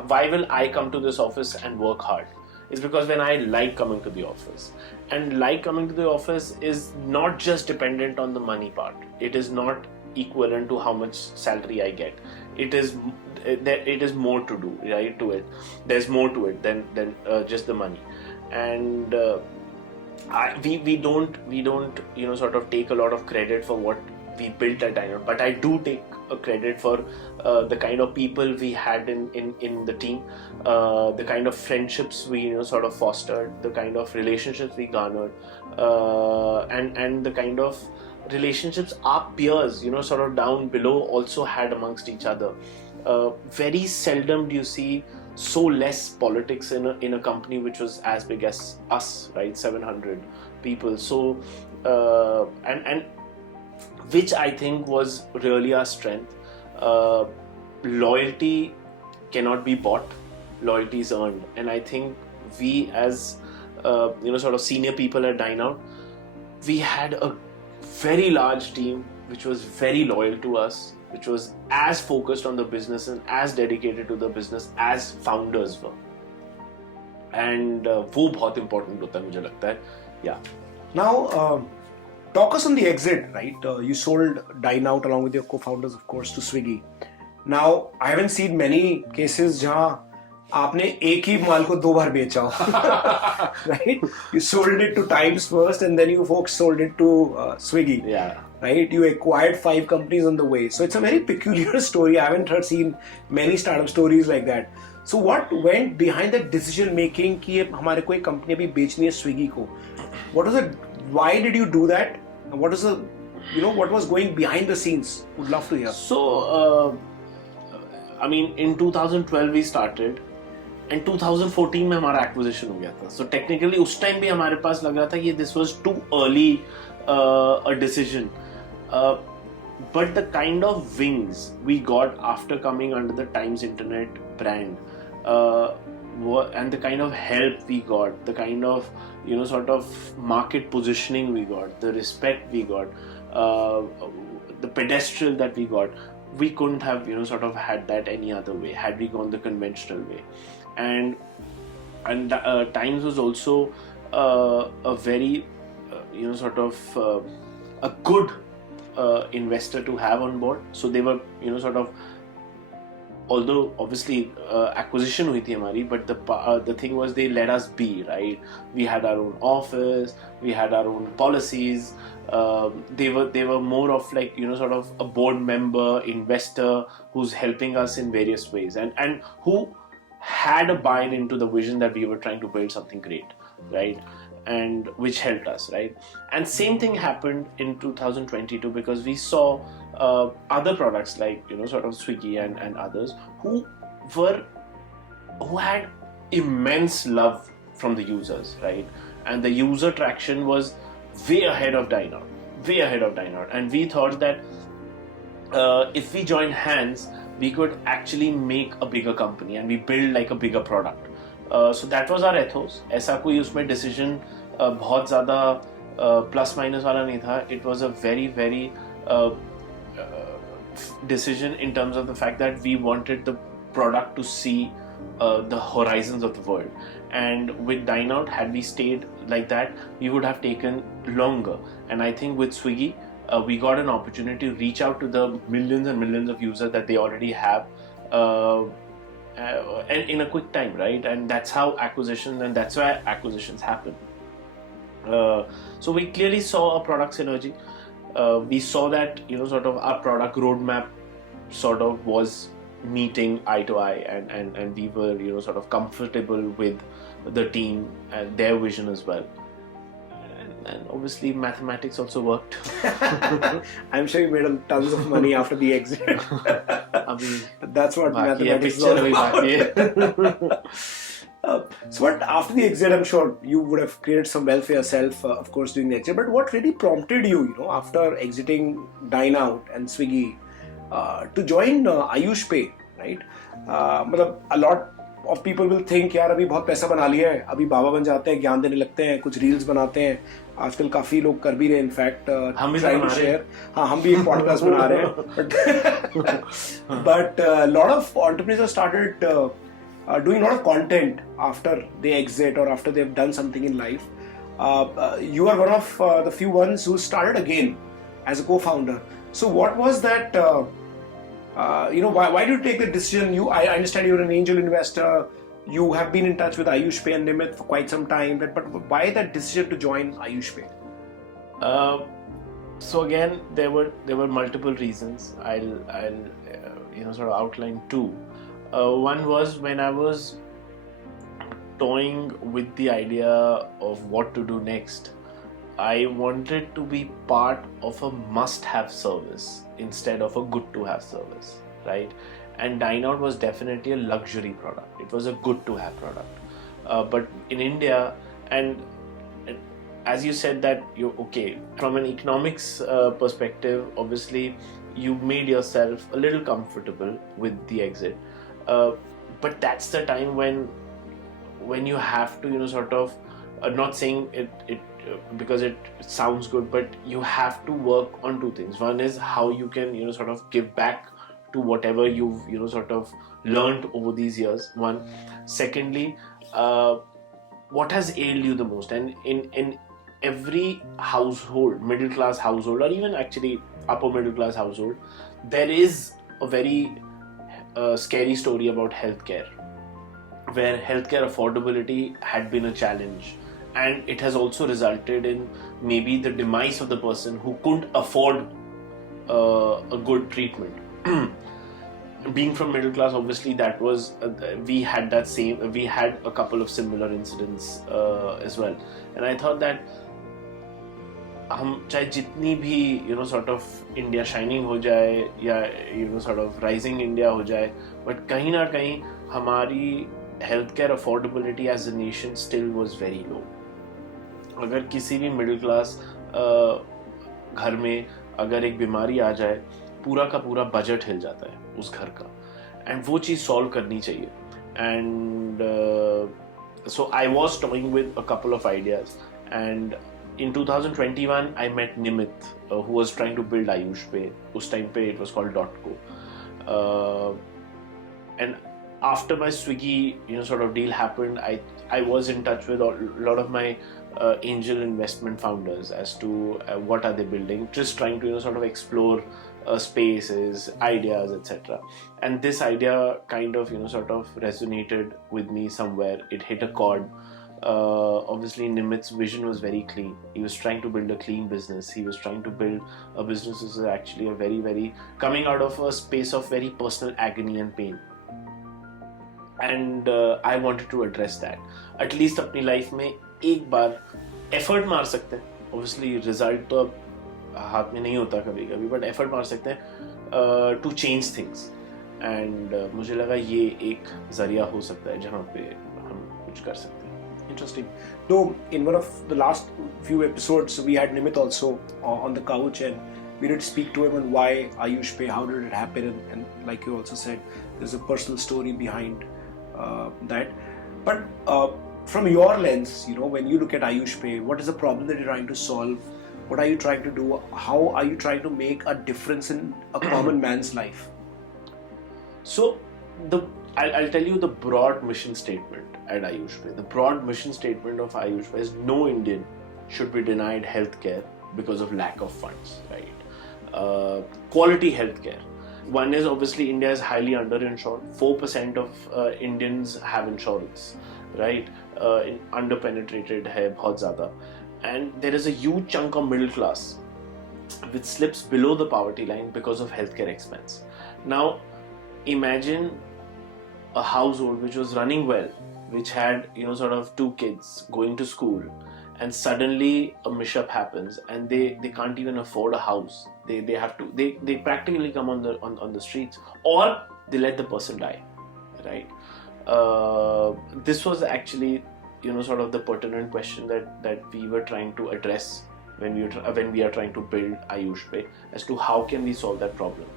why will I come to this office and work hard? It's because when I like coming to the office, and like coming to the office is not just dependent on the money part. It is not equivalent to how much salary I get. It is more to do, right? To it, there's more to it than just the money, and we don't sort of take a lot of credit for what we built at Dinout, but I do take a credit for the kind of people we had in the team, the kind of friendships we sort of fostered, the kind of relationships we garnered, and the kind of relationships our peers sort of down below also had amongst each other. Very seldom do you see so less politics in a company which was as big as us, right? 700 people. So and which I think was really our strength. Loyalty cannot be bought, loyalty is earned, and I think we as sort of senior people at Dineout, we had a very large team which was very loyal to us, which was as focused on the business and as dedicated to the business as founders were, and वो बहुत important होता है मुझे लगता है. Yeah. Now, talk us on the exit, right? You sold Dineout along with your co-founders, of course, to Swiggy. Now, I haven't seen many cases जहाँ आपने एक ही माल को दो बार बेचा हो, right? You sold it to Times first, and then you folks sold it to Swiggy. Yeah. Right? You acquired 5 companies on the way. So it's a very peculiar story. I haven't seen many startup stories like that. So what went behind that decision making कि ये हमारे को एक company अभी बेचनी है Swiggy को? What was it? Why did you do that? What was the, what was going behind the scenes? Would love to hear. So, I mean, in 2012 we started, and 2014 में हमारा acquisition हो गया था. So technically उस time भी हमारे पास लग रहा था कि this was too early a decision. But the kind of wings we got after coming under the Times Internet brand, and the kind of help we got, the kind of sort of market positioning we got, the respect we got, the pedestal that we got, we couldn't have sort of had that any other way had we gone the conventional way. And Times was also a very sort of a good investor to have on board. So they were sort of, although obviously acquisition हुई थी हमारी, but the thing was they let us be, right? We had our own office, we had our own policies. They were more of like sort of a board member, investor who's helping us in various ways, and who had a buy-in into the vision that we were trying to build something great, right? And which helped us, right? And same thing happened in 2022 because we saw other products like sort of Swiggy and others who had immense love from the users, right? And the user traction was way ahead of Dineout, and we thought that if we joined hands, we could actually make a bigger company and we build like a bigger product. So that was our ethos. ऐसा कोई उसमें decision बहुत ज़्यादा plus minus वाला नहीं था. It was a very decision in terms of the fact that we wanted the product to see the horizons of the world. And with Dineout, had we stayed like that, we would have taken longer. And I think with Swiggy, we got an opportunity to reach out to the millions and millions of users that they already have, and in a quick time, right? And that's how acquisitions, and that's why acquisitions happen. So we clearly saw a product synergy. We saw that sort of our product roadmap sort of was meeting eye to eye, and we were sort of comfortable with the team and their vision as well. And obviously mathematics also worked. I'm sure you made tons of money after the exit. That's what mathematics is all about. So what, after the exit, I'm sure you would have created some wealth for yourself, of course, during the exit. But what really prompted you, after exiting Dine Out and Swiggy, to join Ayush Pay, right? मतलब a lot of people will think यार अभी बहुत पैसा बना लिया है, अभी बाबा बन जाते हैं, ज्ञान देने लगते हैं, कुछ रील्स बनाते हैं. आजकल काफी लोग कर भी रहे हैं, इनफैक्ट ट्राइंग टू शेयर. हाँ, हम भी एक पॉडकास्ट बना रहे हैं. But a lot of entrepreneurs started doing a lot of content after they exit or after they've done something in life. You are one of the few ones who started again as a co-founder. So what was that? Why did you take the decision? I understand you're an angel investor. You have been in touch with Ayush Pay and Nimit for quite some time. But why that decision to join Ayush Pay? So again, there were multiple reasons. I'll sort of outline two. One was when I was toying with the idea of what to do next. I wanted to be part of a must-have service instead of a good-to-have service, right? And Dine Out was definitely a luxury product. It was a good-to-have product. But in India, and as you said that from an economics perspective, obviously you made yourself a little comfortable with the exit. But that's the time when you have to sort of not saying it because it sounds good, but you have to work on two things. One is how you can sort of give back to whatever you've sort of learned over these years. One. Secondly, what has ailed you the most? And in every household, middle class household, or even actually upper middle class household, there is a very scary story about healthcare, where healthcare affordability had been a challenge, and it has also resulted in maybe the demise of the person who couldn't afford a good treatment. Being from middle class, obviously that was we had a couple of similar incidents as well, and I thought that हम चाहे जितनी भी sort of India shining हो जाए या sort of rising India हो जाए, but कहीं ना कहीं हमारी healthcare affordability as a nation still was very low. अगर किसी भी middle class घर में अगर एक बीमारी आ जाए, पूरा का पूरा बजट हिल जाता है उस घर का, and वो चीज़ solve करनी चाहिए. And so I was toying with a couple of ideas, and in 2021 I met Nimit, who was trying to build Ayush Pay. उस time पे it was called .co. And after my Swiggy sort of deal happened, I was in touch with a lot of my angel investment founders as to what are they building, just trying to sort of explore spaces, ideas, etc. And this idea kind of sort of resonated with me somewhere. It hit a chord. Obviously Nimit's vision was very clean. He was trying to build a clean business. He was trying to build a business that is actually a very, very coming out of a space of very personal agony and pain. And I wanted to address that. At least अपनी life में एक बार effort मार सकते हैं. Obviously result तो अब हाथ में नहीं होता कभी कभी, but effort मार सकते हैं to change things. And मुझे लगा ये एक जरिया हो सकता है जहाँ पे हम कुछ कर सकते हैं. Interesting. Though in one of the last few episodes we had Nimit also on the couch, and we did speak to him on why Ayush Pay, how did it happen, and like you also said, there's a personal story behind that. But from your lens, when you look at Ayush Pay, what is the problem that you're trying to solve? What are you trying to do? How are you trying to make a difference in a common man's life? So I'll tell you the broad mission statement at Ayush Pay. The broad mission statement of Ayush Pay is no Indian should be denied healthcare because of lack of funds, right? Quality healthcare. One is obviously India is highly underinsured. 4% of Indians have insurance, right? Underpenetrated hai bahut zyada. And there is a huge chunk of middle class which slips below the poverty line because of healthcare expense. Now, imagine a household which was running well, which had sort of 2 kids going to school, and suddenly a mishap happens, and they can't even afford a house. They have to they practically come on the streets, or they let the person die, right? This was actually sort of the pertinent question that we were trying to address when we are trying to build Ayush Pay, as to how can we solve that problem.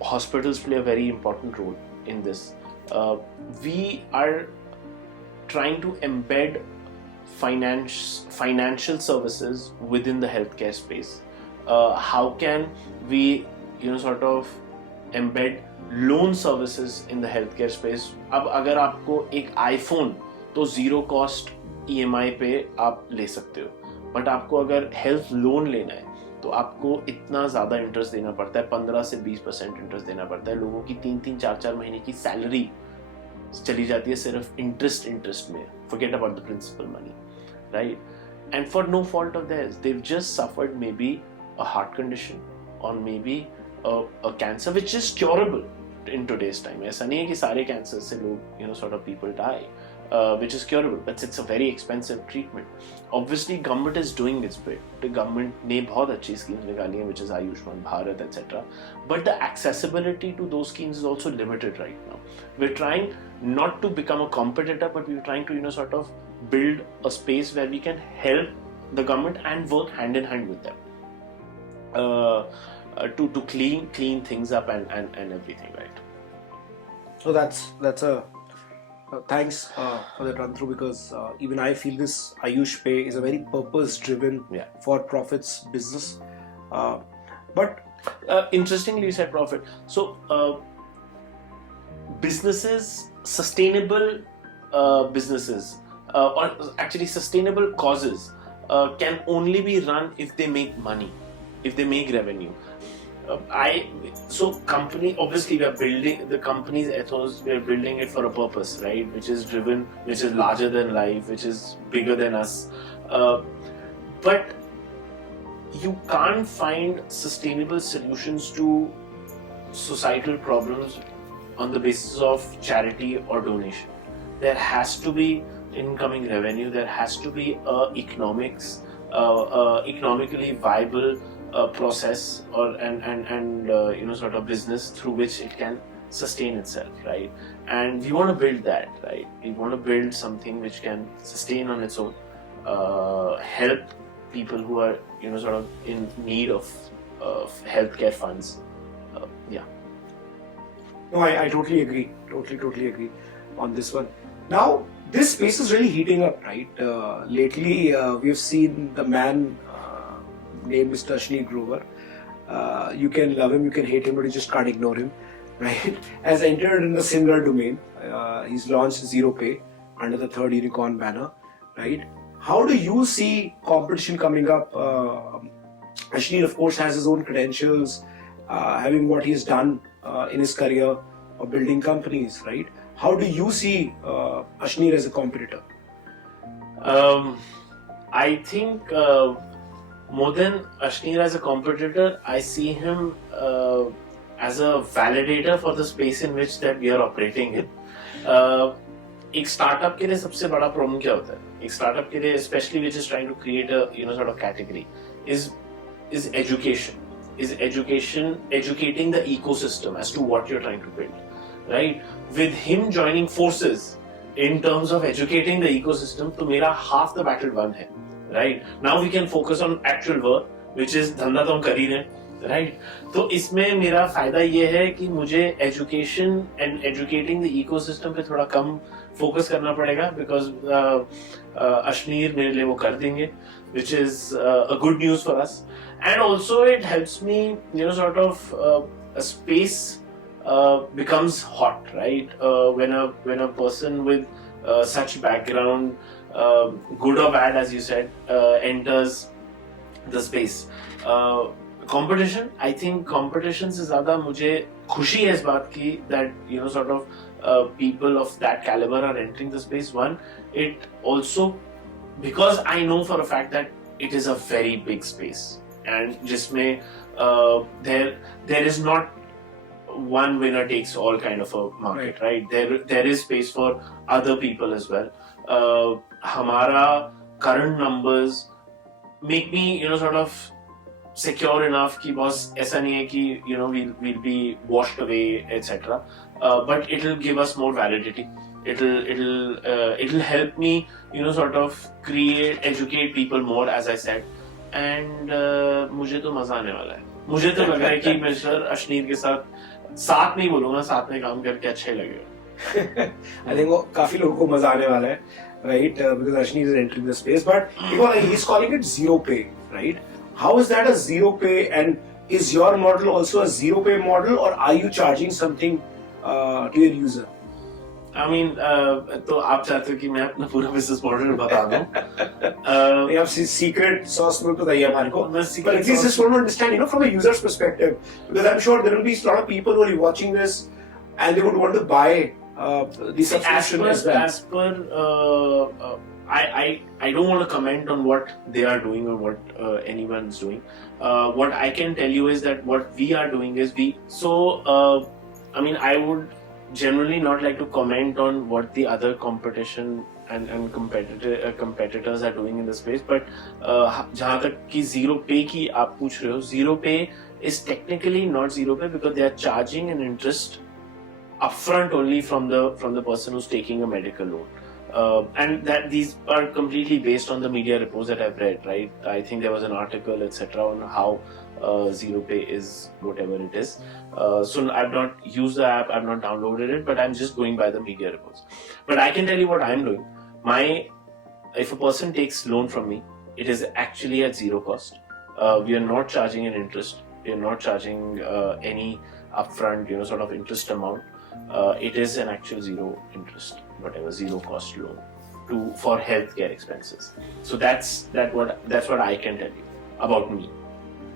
Hospitals play a very important role in this. We are trying to embed financial services within the healthcare space. How can we sort of embed loan services in the healthcare space? अब अगर आपको एक iPhone तो zero cost EMI पे आप ले सकते हो, बट आपको अगर हेल्थ लोन लेना है तो आपको इतना ज़्यादा इंटरेस्ट देना पड़ता है, 15 से 20% इंटरेस्ट देना पड़ता है. लोगों की 3-3, 4-4 महीने की सैलरी चली जाती है सिर्फ इंटरेस्ट में. Forget about the principal money, right? And for no fault of theirs, they've just suffered maybe a heart condition or maybe a cancer which is curable in today's time. ऐसा नहीं है कि सारे कैंसर से लोग sort of people die, which is curable, but it's a very expensive treatment. Obviously, government is doing its bit. The government ने बहुत अच्छी schemes निकाली हैं, which is Ayushman Bharat, etc. But the accessibility to those schemes is also limited right now. We're trying not to become a competitor, but we're trying to sort of build a space where we can help the government and work hand in hand with them to clean things up and everything, right? So that's a thanks for that run through, because even I feel this Ayush Pay is a very purpose-driven for profits business. But interestingly, you said profit. So businesses, sustainable businesses, or actually sustainable causes can only be run if they make money, if they make revenue. Company, obviously we are building the company's ethos, we are building it for a purpose, right? Which is driven, which is larger than life, which is bigger than us. But you can't find sustainable solutions to societal problems on the basis of charity or donation. There has to be incoming revenue, there has to be economically viable process or sort of business through which it can sustain itself, right? And we want to build that, right? We want to build something which can sustain on its own, help people who are sort of in need of healthcare funds. No, I totally agree. Totally agree on this one. Now, this space is really heating up, right? Lately, we've seen the man named Mr. Ashneer Grover. You can love him, you can hate him, but you just can't ignore him, right? Has entered in the similar domain. He's launched Zero Pay under the Third Unicorn banner, right? How do you see competition coming up? Ashneer, of course, has his own credentials, having what he's done in his career of building companies, right? How do you see Ashneer as a competitor? I think more than Ashneer as a competitor, I see him as a validator for the space in which that we are operating in. एक startup के लिए सबसे बड़ा problem क्या होता है? एक startup के लिए, especially which is trying to create a sort of category, is education. Is educating the ecosystem as to what you're trying to build, right? With him joining forces in terms of educating the ecosystem, तो मेरा half the battle won है, right? Now we can focus on actual work, which is धंधा तो हम कर ही रहे हैं, right? तो इसमें मेरा फायदा ये है कि मुझे education and educating the ecosystem पे थोड़ा कम focus करना पड़ेगा, because Ashneer मेरे लिए वो कर देंगे, which is a good news for us. And also it helps me, sort of a space becomes hot, right? When a person with such background, good or bad, as you said, enters the space. Competition, I think competition से ज़्यादा मुझे खुशी है इस बात की that sort of people of that caliber are entering the space. One, it also because I know for a fact that it is a very big space and जिसमें there is not one winner takes all kind of a market, right? There is space for other people as well. हमारा current numbers make me sort of secure enough कि boss ऐसा नहीं है कि we'll be washed away etc. But it'll give us more validity. It'll help me sort of educate people more, as I said. And मुझे तो मजा आने वाला है. मुझे तो लग रहा है कि मिस्टर अशनीर के साथ नहीं बोलूंगा, साथ में काम करके अच्छा ही लगेगा. I think वो काफी लोगों को मजा आने वाला है, right? Because Ashneer is entering the space, but he's calling it zero pay, right? How is that a zero pay, and is your model also a zero pay model, or are you charging something to your user? I mean, तो आप चाहते हो कि मैं अपना पूरा business model बता दूं? आप secret sauce में बताइए हमारे को. But at least just want to understand, from a user's perspective, because I'm sure there will be a lot of people who are watching this, and they would want to buy the subscription as well. As per, I don't want to comment on what they are doing or what anyone's doing. What I can tell you is that what we are doing is I would generally not like to comment on what the other competition and competitors are doing in the space, but जहाँ तक कि zero pay की आप पूछ रहे हो, zero pay is technically not zero pay because they are charging an interest upfront only from the person who's taking a medical loan. And that these are completely based on the media reports that I've read, right? I think there was an article, etc., on how zero pay is whatever it is. So I've not used the app, I've not downloaded it, but I'm just going by the media reports. But I can tell you what I'm doing. If a person takes loan from me, it is actually at zero cost. We are not charging an interest. We are not charging any upfront, sort of interest amount. It is an actual zero interest, whatever, zero cost loan for healthcare expenses. So that's what I can tell you about me.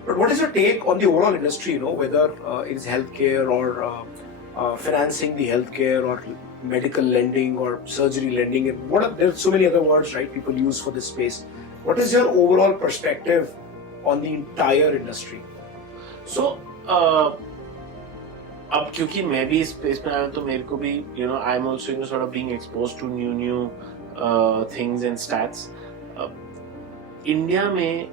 But what is your take on the overall industry? Whether it is healthcare or financing the healthcare or medical lending or surgery lending. There are so many other words, right? People use for this space. What is your overall perspective on the entire industry? So. अब क्योंकि मैं भी इस space में आया तो मेरे को भी I am also sort of being exposed to new things and stats. India में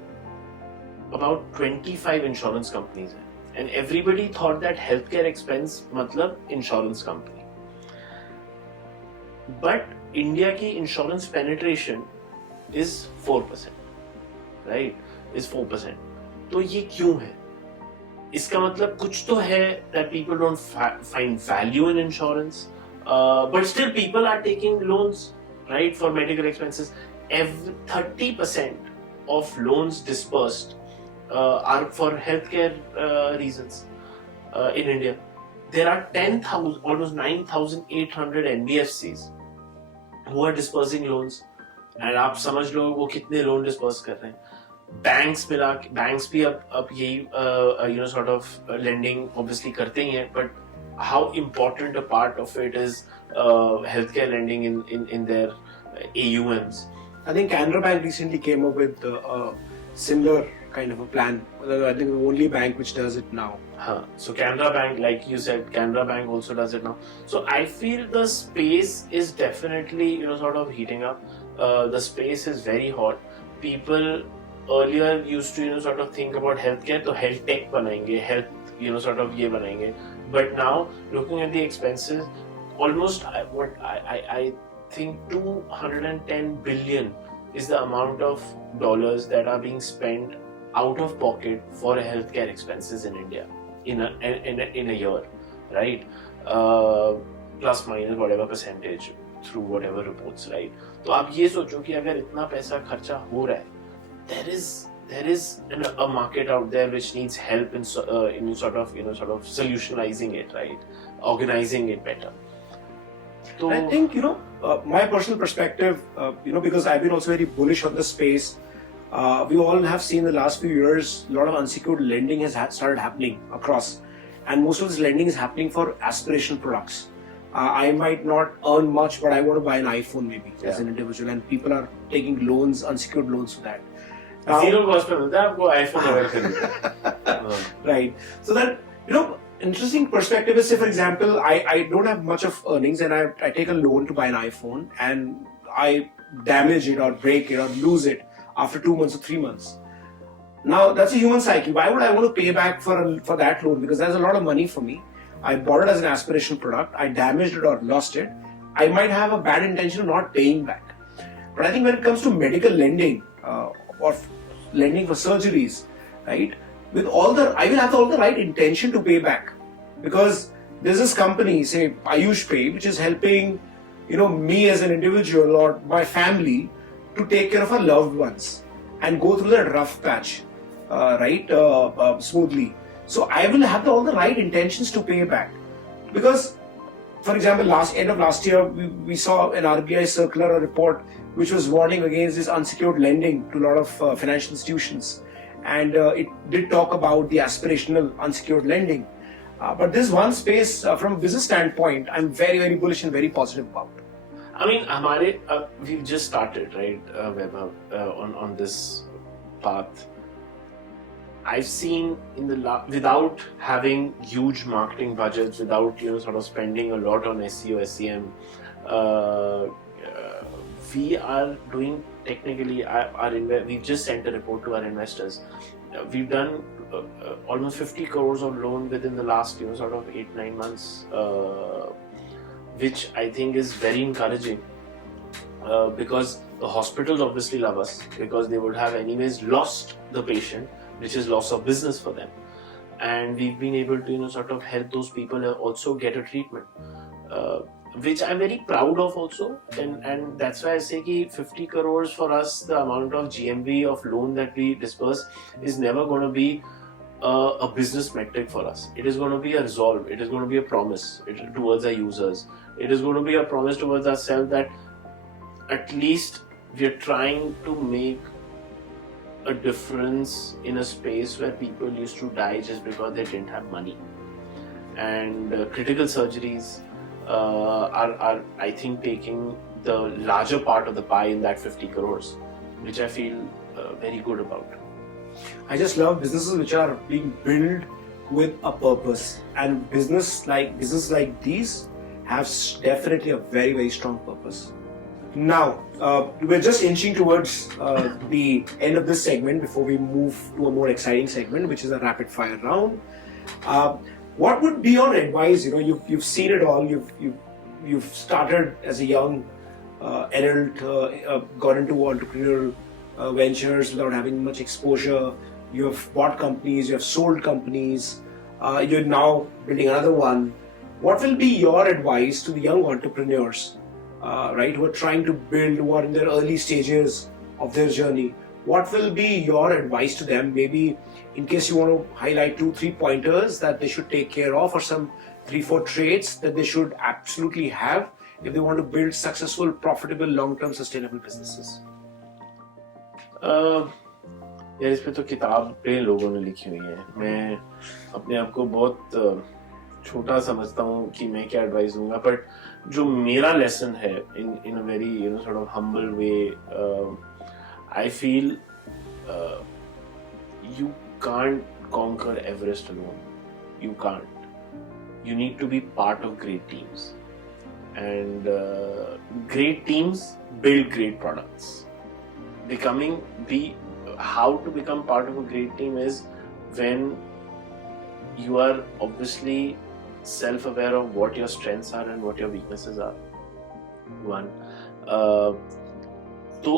about 25 insurance companies हैं, and everybody thought that healthcare expense मतलब insurance company. But इंडिया की insurance penetration is 4%, right? Is 4%. तो ये क्यों है? इसका मतलब कुछ तो है that people don't find value in insurance, but still people are taking loans, right, for medical expenses. 30% of loans disbursed are for healthcare reasons in India. There are 10,000, almost 9,800 NBFCs who are disbursing loans, and आप समझ लो वो कितने loan disperse कर रहे हैं. Banks भी अब यही sort of lending obviously करते ही हैं, but how important a part of it is healthcare lending in their AUMs. I think Canara Bank recently came up with a similar kind of a plan. I think the only bank which does it now. So Canara Bank, like you said, Canara Bank also does it now. So I feel the space is definitely sort of heating up. The space is very hot. People earlier used to sort of think about healthcare, तो health tech बनाएंगे, health sort of ये बनाएंगे. But now looking at the expenses, almost I think 210 billion is the amount of dollars that are being spent out of pocket for healthcare expenses in India in a year, right? Plus minus whatever percentage through whatever reports, right? तो आप ये सोचो कि अगर इतना पैसा खर्चा हो रहा है, there is a market out there which needs help in sort of solutionizing it, right? Organizing it better. So, I think my personal perspective, because I've been also very bullish on the space. We all have seen the last few years, a lot of unsecured lending has started happening across, and most of this lending is happening for aspirational products. I might not earn much, but I want to buy an iPhone maybe as an individual, and people are taking loans, unsecured loans for that. Zero cost पे मिलता है आपको iPhone avail करने. Right. So that, interesting perspective is, say for example, I don't have much of earnings and I take a loan to buy an iPhone and I damage it or break it or lose it after 2 months or 3 months. Now that's a human psyche. Why would I want to pay back for that loan? Because that's a lot of money for me. I bought it as an aspirational product. I damaged it or lost it. I might have a bad intention of not paying back. But I think when it comes to medical lending or lending for surgeries, right? I will have all the right intention to pay back, because there's this company, say Ayush Pay, which is helping, me as an individual or my family to take care of our loved ones and go through that rough patch, smoothly. So I will have all the right intentions to pay back, because, for example, end of last year we saw an RBI circular, a report which was warning against this unsecured lending to a lot of financial institutions. And it did talk about the aspirational unsecured lending. But this one space, from a business standpoint, I'm very, very bullish and very positive about. I mean, we've just started, right, Vaibhav, on this path. I've seen without having huge marketing budgets, without sort of spending a lot on SEO, SEM, we are doing technically we've just sent a report to our investors. We've done almost 50 crores of loan within the last sort of 8-9 months, which I think is very encouraging, because the hospitals obviously love us, because they would have anyways lost the patient, which is loss of business for them, and we've been able to sort of help those people also get a treatment, which I'm very proud of also, and that's why I say that 50 crores for us, the amount of GMV of loan that we disperse is never going to be a business metric for us. It is going to be a resolve, it is going to be a promise towards our users, it is going to be a promise towards ourselves that at least we are trying to make a difference in a space where people used to die just because they didn't have money. And critical surgeries are I think taking the larger part of the pie in that 50 crores, which I feel very good about. I just love businesses which are being built with a purpose, and business like these have definitely a very, very strong purpose. Now, we're just inching towards the end of this segment before we move to a more exciting segment, which is a rapid fire round. What would be your advice? You've seen it all. You've started as a young adult, got into entrepreneurial ventures without having much exposure. You have bought companies, you have sold companies. You're now building another one. What will be your advice to the young entrepreneurs, who are trying to build, who are in their early stages of their journey? What will be your advice to them? Maybe in case you want to highlight 2-3 pointers that they should take care of, or some 3-4 traits that they should absolutely have if they want to build successful, profitable, long-term, sustainable businesses. यार इस पे तो किताबें लोगों ने लिखी हुई हैं. मैं अपने आप को बहुत छोटा समझता हूँ कि मैं क्या एडवाइस दूंगा, बट जो मेरा लेसन है in a very sort of humble way, I feel you can't conquer Everest alone. You can't. You need to be part of great teams, and great teams build great products. How to become part of a great team is when you are obviously self-aware of what your strengths are and what your weaknesses are. One. तो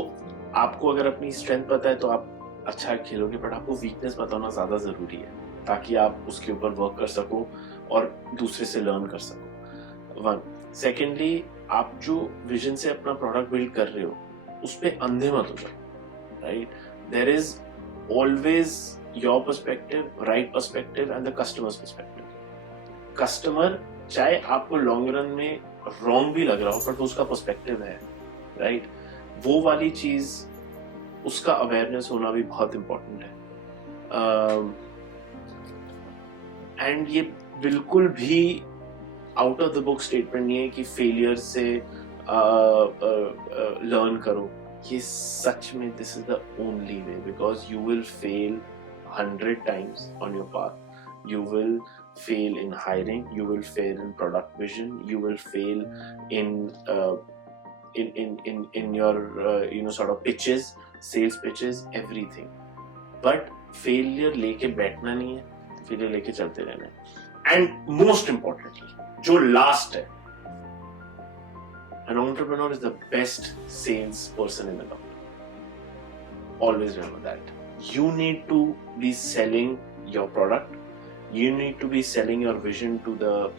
आपको अगर अपनी strength पता है तो आप अच्छा खेलोगे, बट आपको वीकनेस बताना ज़्यादा ज़रूरी है ताकि आप उसके ऊपर वर्क कर सको और दूसरे से लर्न कर सको. वन. सेकेंडली, आप जो विजन से अपना प्रोडक्ट बिल्ड कर रहे हो उस पर अंधे मत हो जाओ. Right. There is always your perspective, right perspective and the customers perspective. Customer चाहे आपको लॉन्ग रन में रॉन्ग भी लग रहा हो, बट उसका पर्सपेक्टिव है. राइट. वो वाली चीज उसका अवेयरनेस होना भी बहुत इम्पोर्टेंट है। एंड ये बिल्कुल भी out of the book statement नहीं है कि फेलियर से लर्न करो। ये सच में this is the only way, because you will fail 100 times on your path. You will fail in hiring, you will fail in product vision, you will fail in your sort of pitches, sales pitches, everything. But failure लेके बैठना नहीं है, failure लेके चलते रहना है। And most importantly, जो last है, an entrepreneur is the best sales person in the company. Always remember that. You need to be selling your product. You need to be selling your vision to the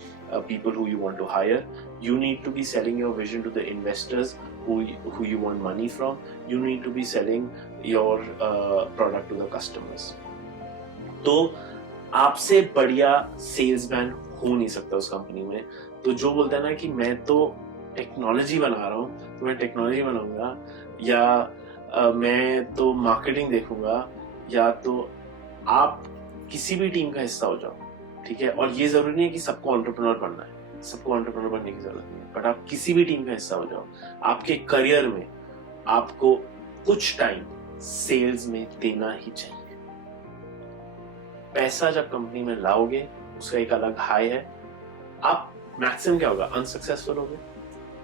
people who you want to hire. You need to be selling your vision to the investors who you want money from. You need to be selling your product to the customers. तो आपसे बढ़िया salesman हो नहीं सकता उस company में। तो जो बोलता है ना कि मैं तो टेक्नोलॉजी बना रहा हूँ, तो मैं टेक्नोलॉजी बनाऊंगा, या मैं तो मार्केटिंग देखूंगा, या तो आप किसी भी टीम का हिस्सा हो जाओ, ठीक है। और ये जरूरी नहीं है कि सबको एंटरप्रेन्योर बनना है, सबको एंटरप्रेन्योर बनने की जरूरत नहीं है, बट आप किसी भी टीम का हिस्सा हो जाओ। आपके करियर में आपको कुछ टाइम सेल्स में देना ही चाहिए। पैसा जब कंपनी में लाओगे उसका एक अलग हाई है। आप मैक्सिमम क्या होगा, अनसक्सेसफुल होगे,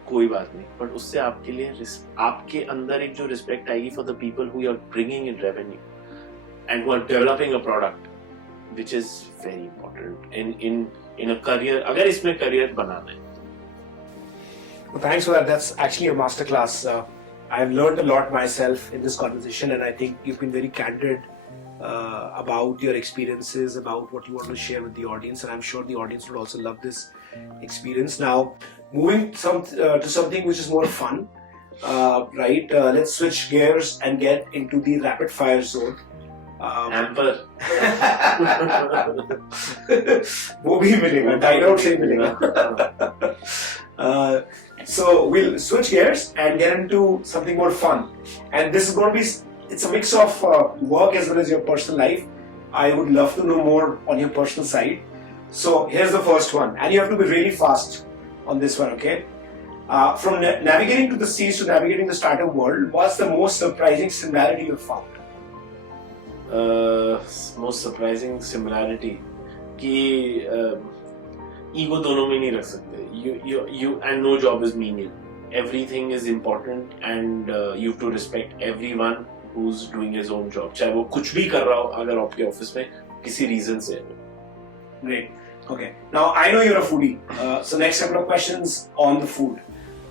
कोई बात नहीं, बट उससे आपके लिए आपके अंदर एक जो रिस्पेक्ट आएगी for the people who are bringing in revenue and who are developing a product, which is very important in a career, अगर इसमें career बनाना है। Well, thanks for that. That's actually a masterclass. I've learned a lot myself in this conversation, and I think you've been very candid about your experiences, about what you want to share with the audience, and I'm sure the audience would also love this experience. Now, moving to something which is more fun, right? Let's switch gears and get into the rapid fire zone. Hamper वो भी मिलेगा, dialogue से मिलेगा। So we'll switch gears and get into something more fun, and this is going to be, it's a mix of work as well as your personal life. I would love to know more on your personal side. So here's the first one, and you have to be really fast on this one, okay? From navigating to the seas to navigating the startup world, what's the most surprising similarity you've found? Most surprising similarity कि ego दोनों में नहीं रख सकते। you and no job is menial. Everything is important and you have to respect everyone who's doing his own job, चाहे वो कुछ भी कर रहा हो अगर आपके ऑफिस में किसी रीजन से। Great. Okay. Now I know you're a foodie. So next couple of questions on the food.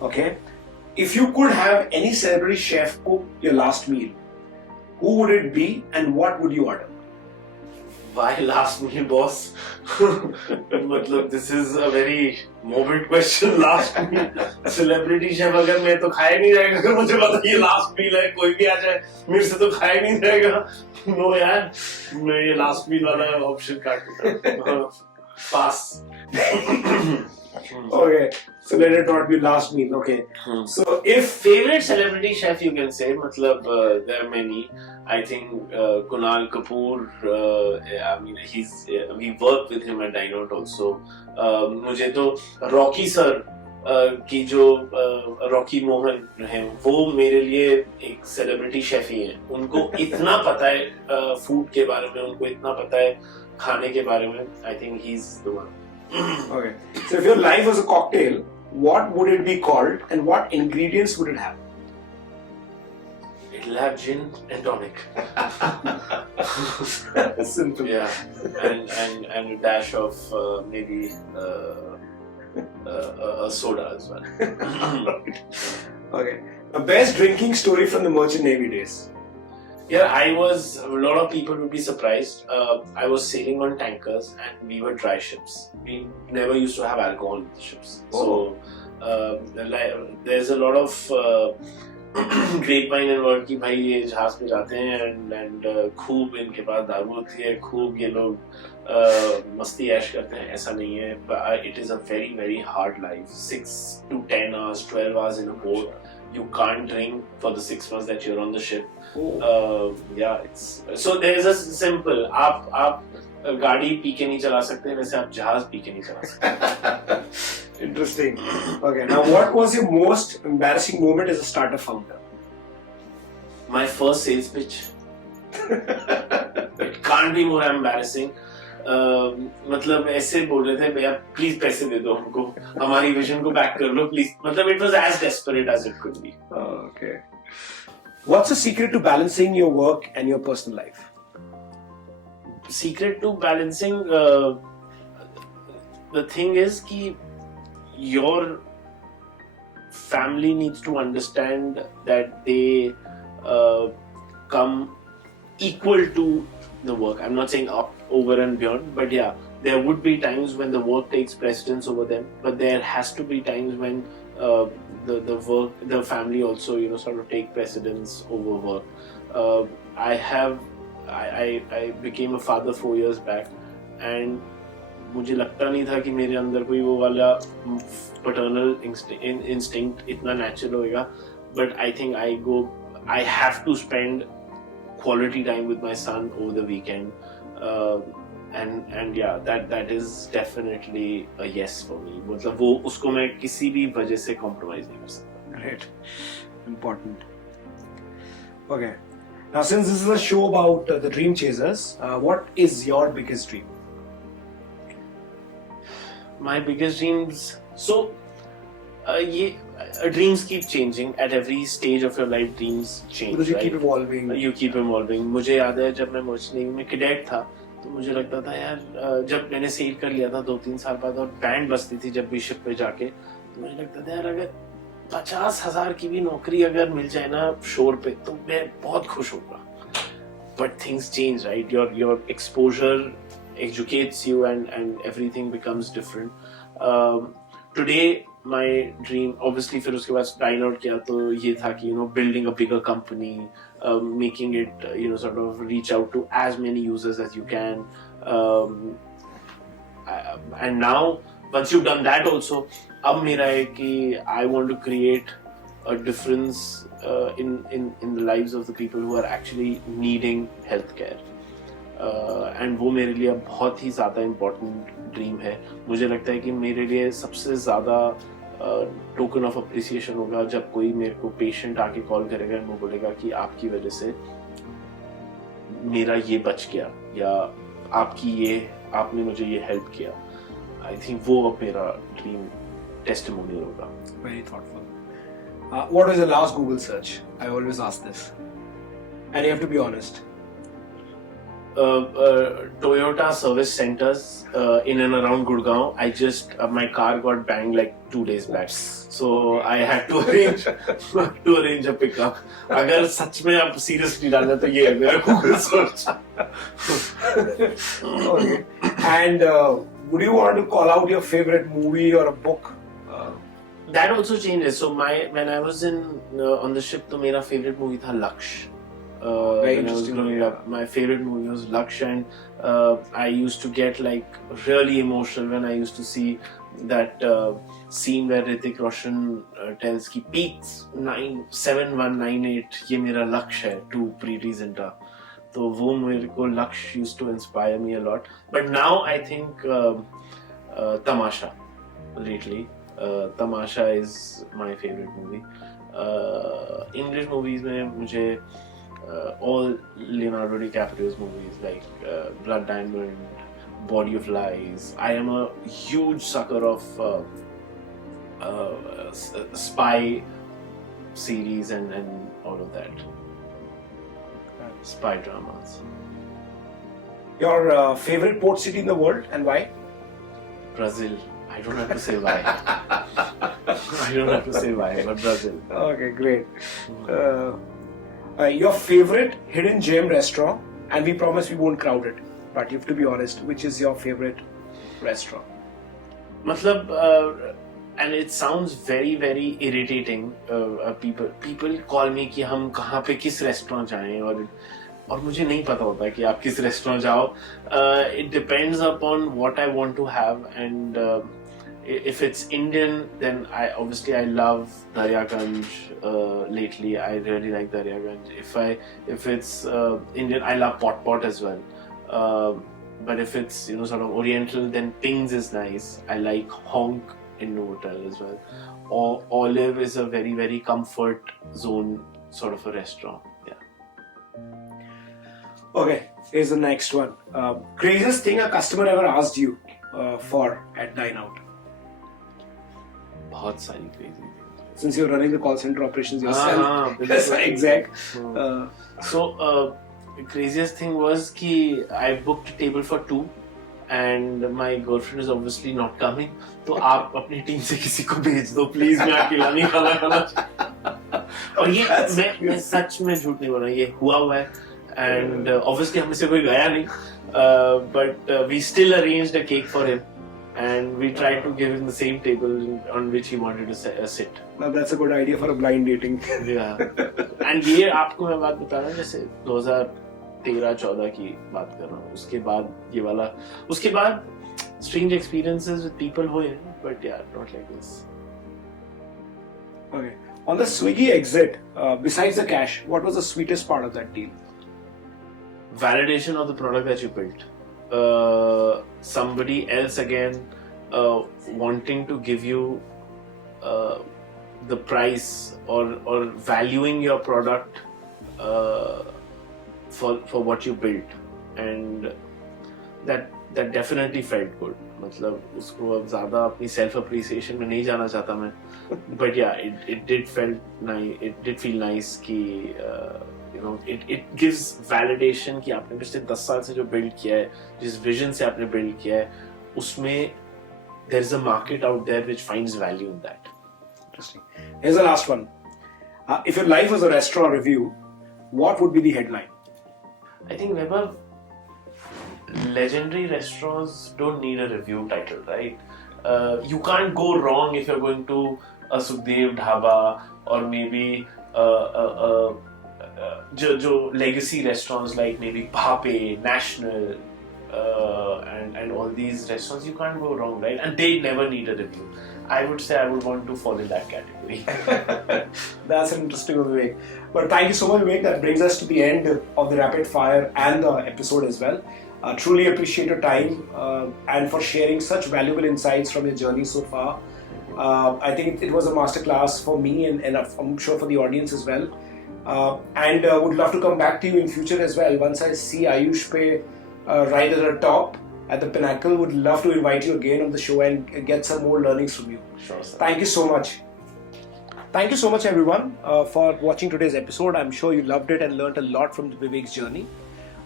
Okay. If you could have any celebrity chef cook your last meal, who would it be and what would you order? Why last meal, boss? मतलब this is a very morbid question. Last meal, celebrity chef अगर मैं तो खाया नहीं जाएगा, अगर मुझे पता ये last meal है, कोई भी आ जाए मेरे से तो खाया नहीं जाएगा। No यार, मैं ये last meal वाला option काट दूँगा। Pass. Okay, so let it not be last meal. Okay. So if favorite celebrity chef you can say, मतलब there are many. I think Kunal Kapoor. I mean, we work with him at Dinote also. मुझे तो Rocky sir की जो Rocky Mohan हैं, वो मेरे लिए एक सेलिब्रिटी शेफ ही हैं। उनको इतना पता है फूड के बारे में, उनको इतना पता है खाने के बारे में। I think he's the one. Okay. So if your life was a cocktail, what would it be called and what ingredients would it have? It'll have gin and tonic. Simple. Yeah. And a dash of maybe a soda as well. Right. Okay. The best drinking story from the Merchant Navy days. Yeah, a lot of people would be surprised. I was sailing on tankers and we were dry ships. We never used to have alcohol with the ships. Oh. So there's a lot of grapevine involved कि भाई ये जहाज पे जाते हैं and खूब इनके पास दारू होती है, खूब ये लोग मस्ती ऐश करते हैं, ऐसा नहीं है. It is a very very hard life. 6 to 10 hours, 12 hours in a boat. You can't drink for the 6 months that you're on the ship. Yeah, it's so there is a simple. आप गाड़ी P के नहीं चला सकते, वैसे आप जहाज P के नहीं चला सकते. Interesting. Okay, now what was your most embarrassing moment as a startup founder? My first sales pitch. It can't be more embarrassing. मतलब ऐसे बोल रहे थे, भैया प्लीज पैसे दे दो हमको, हमारी विजन को बैक कर लो प्लीज. मतलब it was as desperate as it could be. Okay. What's the secret to balancing your work and your personal life? Secret to balancing, the thing is कि your family needs to understand that they come equal to the work. I'm not saying up, over and beyond, but yeah, there would be times when the work takes precedence over them, but there has to be times when the work, the family also, you know, sort of take precedence over work. I became a father 4 years back, and मुझे लगता नहीं था कि मेरे अंदर कोई वो वाला paternal instinct इतना natural होएगा, but I think I have to spend quality time with my son over the weekend, and yeah, that is definitely a yes for me. मतलब वो उसको मैं किसी भी वजह से compromise नहीं कर सकता. Great. Important. Okay. Now, since this is a show about the Dream Chasers, what is your biggest dream? My biggest dreams. So, dreams keep changing at every stage of your life. Dreams change. Because you right? keep evolving. You keep evolving. मुझे याद है जब मैं merchant navy में cadet था, तो मुझे लगता था यार, जब मैंने सेल कर लिया था 2-3 साल बाद और बैंड बजती थी जब भी शिप पे जाके, तो मुझे लगता था यार अगर 50,000 की भी नौकरी अगर मिल जाए ना शोर पे, तो मैं बहुत खुश होगा. But things change, right? Your exposure educates you, and everything becomes different. Today my dream, obviously फिर उसके बाद spine out किया, तो ये था कि building a bigger company, making it sort of reach out to as many users as you can, and now once you've done that also, अब मेरा है कि I want to create a difference in the lives of the people who are actually needing healthcare. And वो मेरे लिए बहुत ही ज़्यादा important dream है. मुझे लगता है कि मेरे लिए सबसे ज़्यादा token of appreciation होगा जब कोई मेरे को patient आके call करेगा और वो बोलेगा कि आपकी वजह से मेरा ये बच गया, या आपने मुझे ये help किया. I think वो अब मेरा dream testimonial होगा. Very thoughtful. What was your last Google search? I always ask this, and you have to be honest. Toyota service centers in and around Gurgaon. I just my car got banged like 2 days back, so I had to arrange a pickup. अगर सच में आप seriously डालना तो ये है मेरा Google search. Okay. And would you want to call out your favorite movie or a book? That also changes. So when I was on the ship, तो मेरा favorite movie था Laksh. When I was growing up, my favorite movie was Laksh, and I used to get like really emotional when I used to see that scene where Hrithik Roshan tells कि peaks 7198 ये मेरा लक्ष्य है to Preeti Zinta. तो वो मेरे को Laksh used to inspire me a lot. But now I think Tamasha lately. Tamasha is my favorite movie. English movies में मुझे all Leonardo DiCaprio's movies like Blood Diamond, Body of Lies. I am a huge sucker of spy series and all of that. Spy dramas. Your favorite port city in the world and why? Brazil. I don't have to say why. I don't have to say why, but Brazil. Okay, great. Your favorite hidden gem restaurant, and we promise we won't crowd it, but you have to be honest, which is your favorite restaurant? मतलब and it sounds very very irritating. People call me कि हम कहाँ पे किस restaurant जाएं, और और मुझे नहीं पता होता कि आप किस रेस्टोरेंट जाओ. It depends upon what I want to have, and if it's Indian, then I love Daryaganj. Lately, I really like Daryaganj. If it's Indian, I love Pot as well. But if it's sort of Oriental, then Pings is nice. I like Honk in Novotel as well. Or Olive is a very, very comfort zone sort of a restaurant. Yeah. Okay, here's the next one. Craziest thing a customer ever asked you for at Dine Out? बहुत सारी crazy things. Since you're running the call center operations yourself. Yes, exact. So, craziest thing was कि I booked a table for 2. And my girlfriend is obviously not coming. तो आप अपनी team से किसी को भेज दो प्लीज, मैं अकेला नहीं खाना. और ये मैं सच में झूठ नहीं बोल रहा, ये हुआ है. And obviously हम से कोई गया नहीं, but we still arranged a cake for him, and we tried to give him the same table on which he wanted to sit. Now that's a good idea for a blind dating. Yeah. And ये आपको मैं बात बता रहा हूँ, जैसे 2013-14 की बात कर रहा हूँ. उसके बाद ये वाला, उसके बाद strange experiences with people हुए, but yeah, not like this. Okay. On the Swiggy exit, besides the cash, what was the sweetest part of that deal? Validation of the product that you built. Somebody else again wanting to give you the price or valuing your product for what you built, and that definitely felt good. मतलब उसको अब ज़्यादा अपनी self appreciation में नहीं जाना चाहता मैं, but yeah, it did feel nice कि it gives validation कि आपने पिछले 10 साल से जो build किया है, जिस vision से आपने build किया है, उसमें there is a market out there which finds value in that. Interesting. Here's the last one. If your life was a restaurant review, what would be the headline? I think Vaibhav, legendary restaurants don't need a review title, right? You can't go wrong if you're going to a Sukhdev Dhaba or maybe जो legacy restaurants like maybe Bhape, National, and all these restaurants, you can't go wrong, right? And they never need a review. I would say I would want to fall in that category. That's an interesting one, Vivek. But thank you so much, Vivek. That brings us to the end of the rapid fire and the episode as well. Truly appreciate your time and for sharing such valuable insights from your journey so far. I think it was a masterclass for me and I'm sure for the audience as well. And would love to come back to you in future as well. Once I see Ayush Pe right at the top, at the pinnacle, would love to invite you again on the show and get some more learnings from you. Sure, sir. Thank you so much. Thank you so much, everyone, for watching today's episode. I'm sure you loved it and learned a lot from Vivek's journey.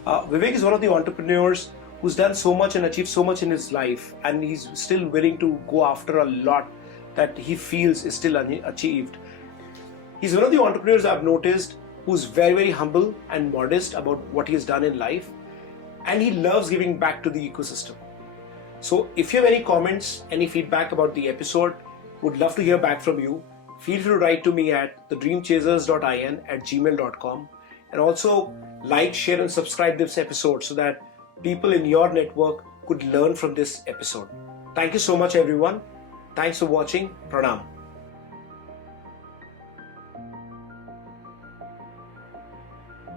Vivek is one of the entrepreneurs who's done so much and achieved so much in his life, and he's still willing to go after a lot that he feels is still unachieved. He's one of the entrepreneurs I've noticed who's very, very humble and modest about what he has done in life, and he loves giving back to the ecosystem. So if you have any comments, any feedback about the episode, would love to hear back from you. Feel free to write to me at thedreamchasers.in@gmail.com, and also like, share and subscribe this episode so that people in your network could learn from this episode. Thank you so much, everyone. Thanks for watching. Pranam.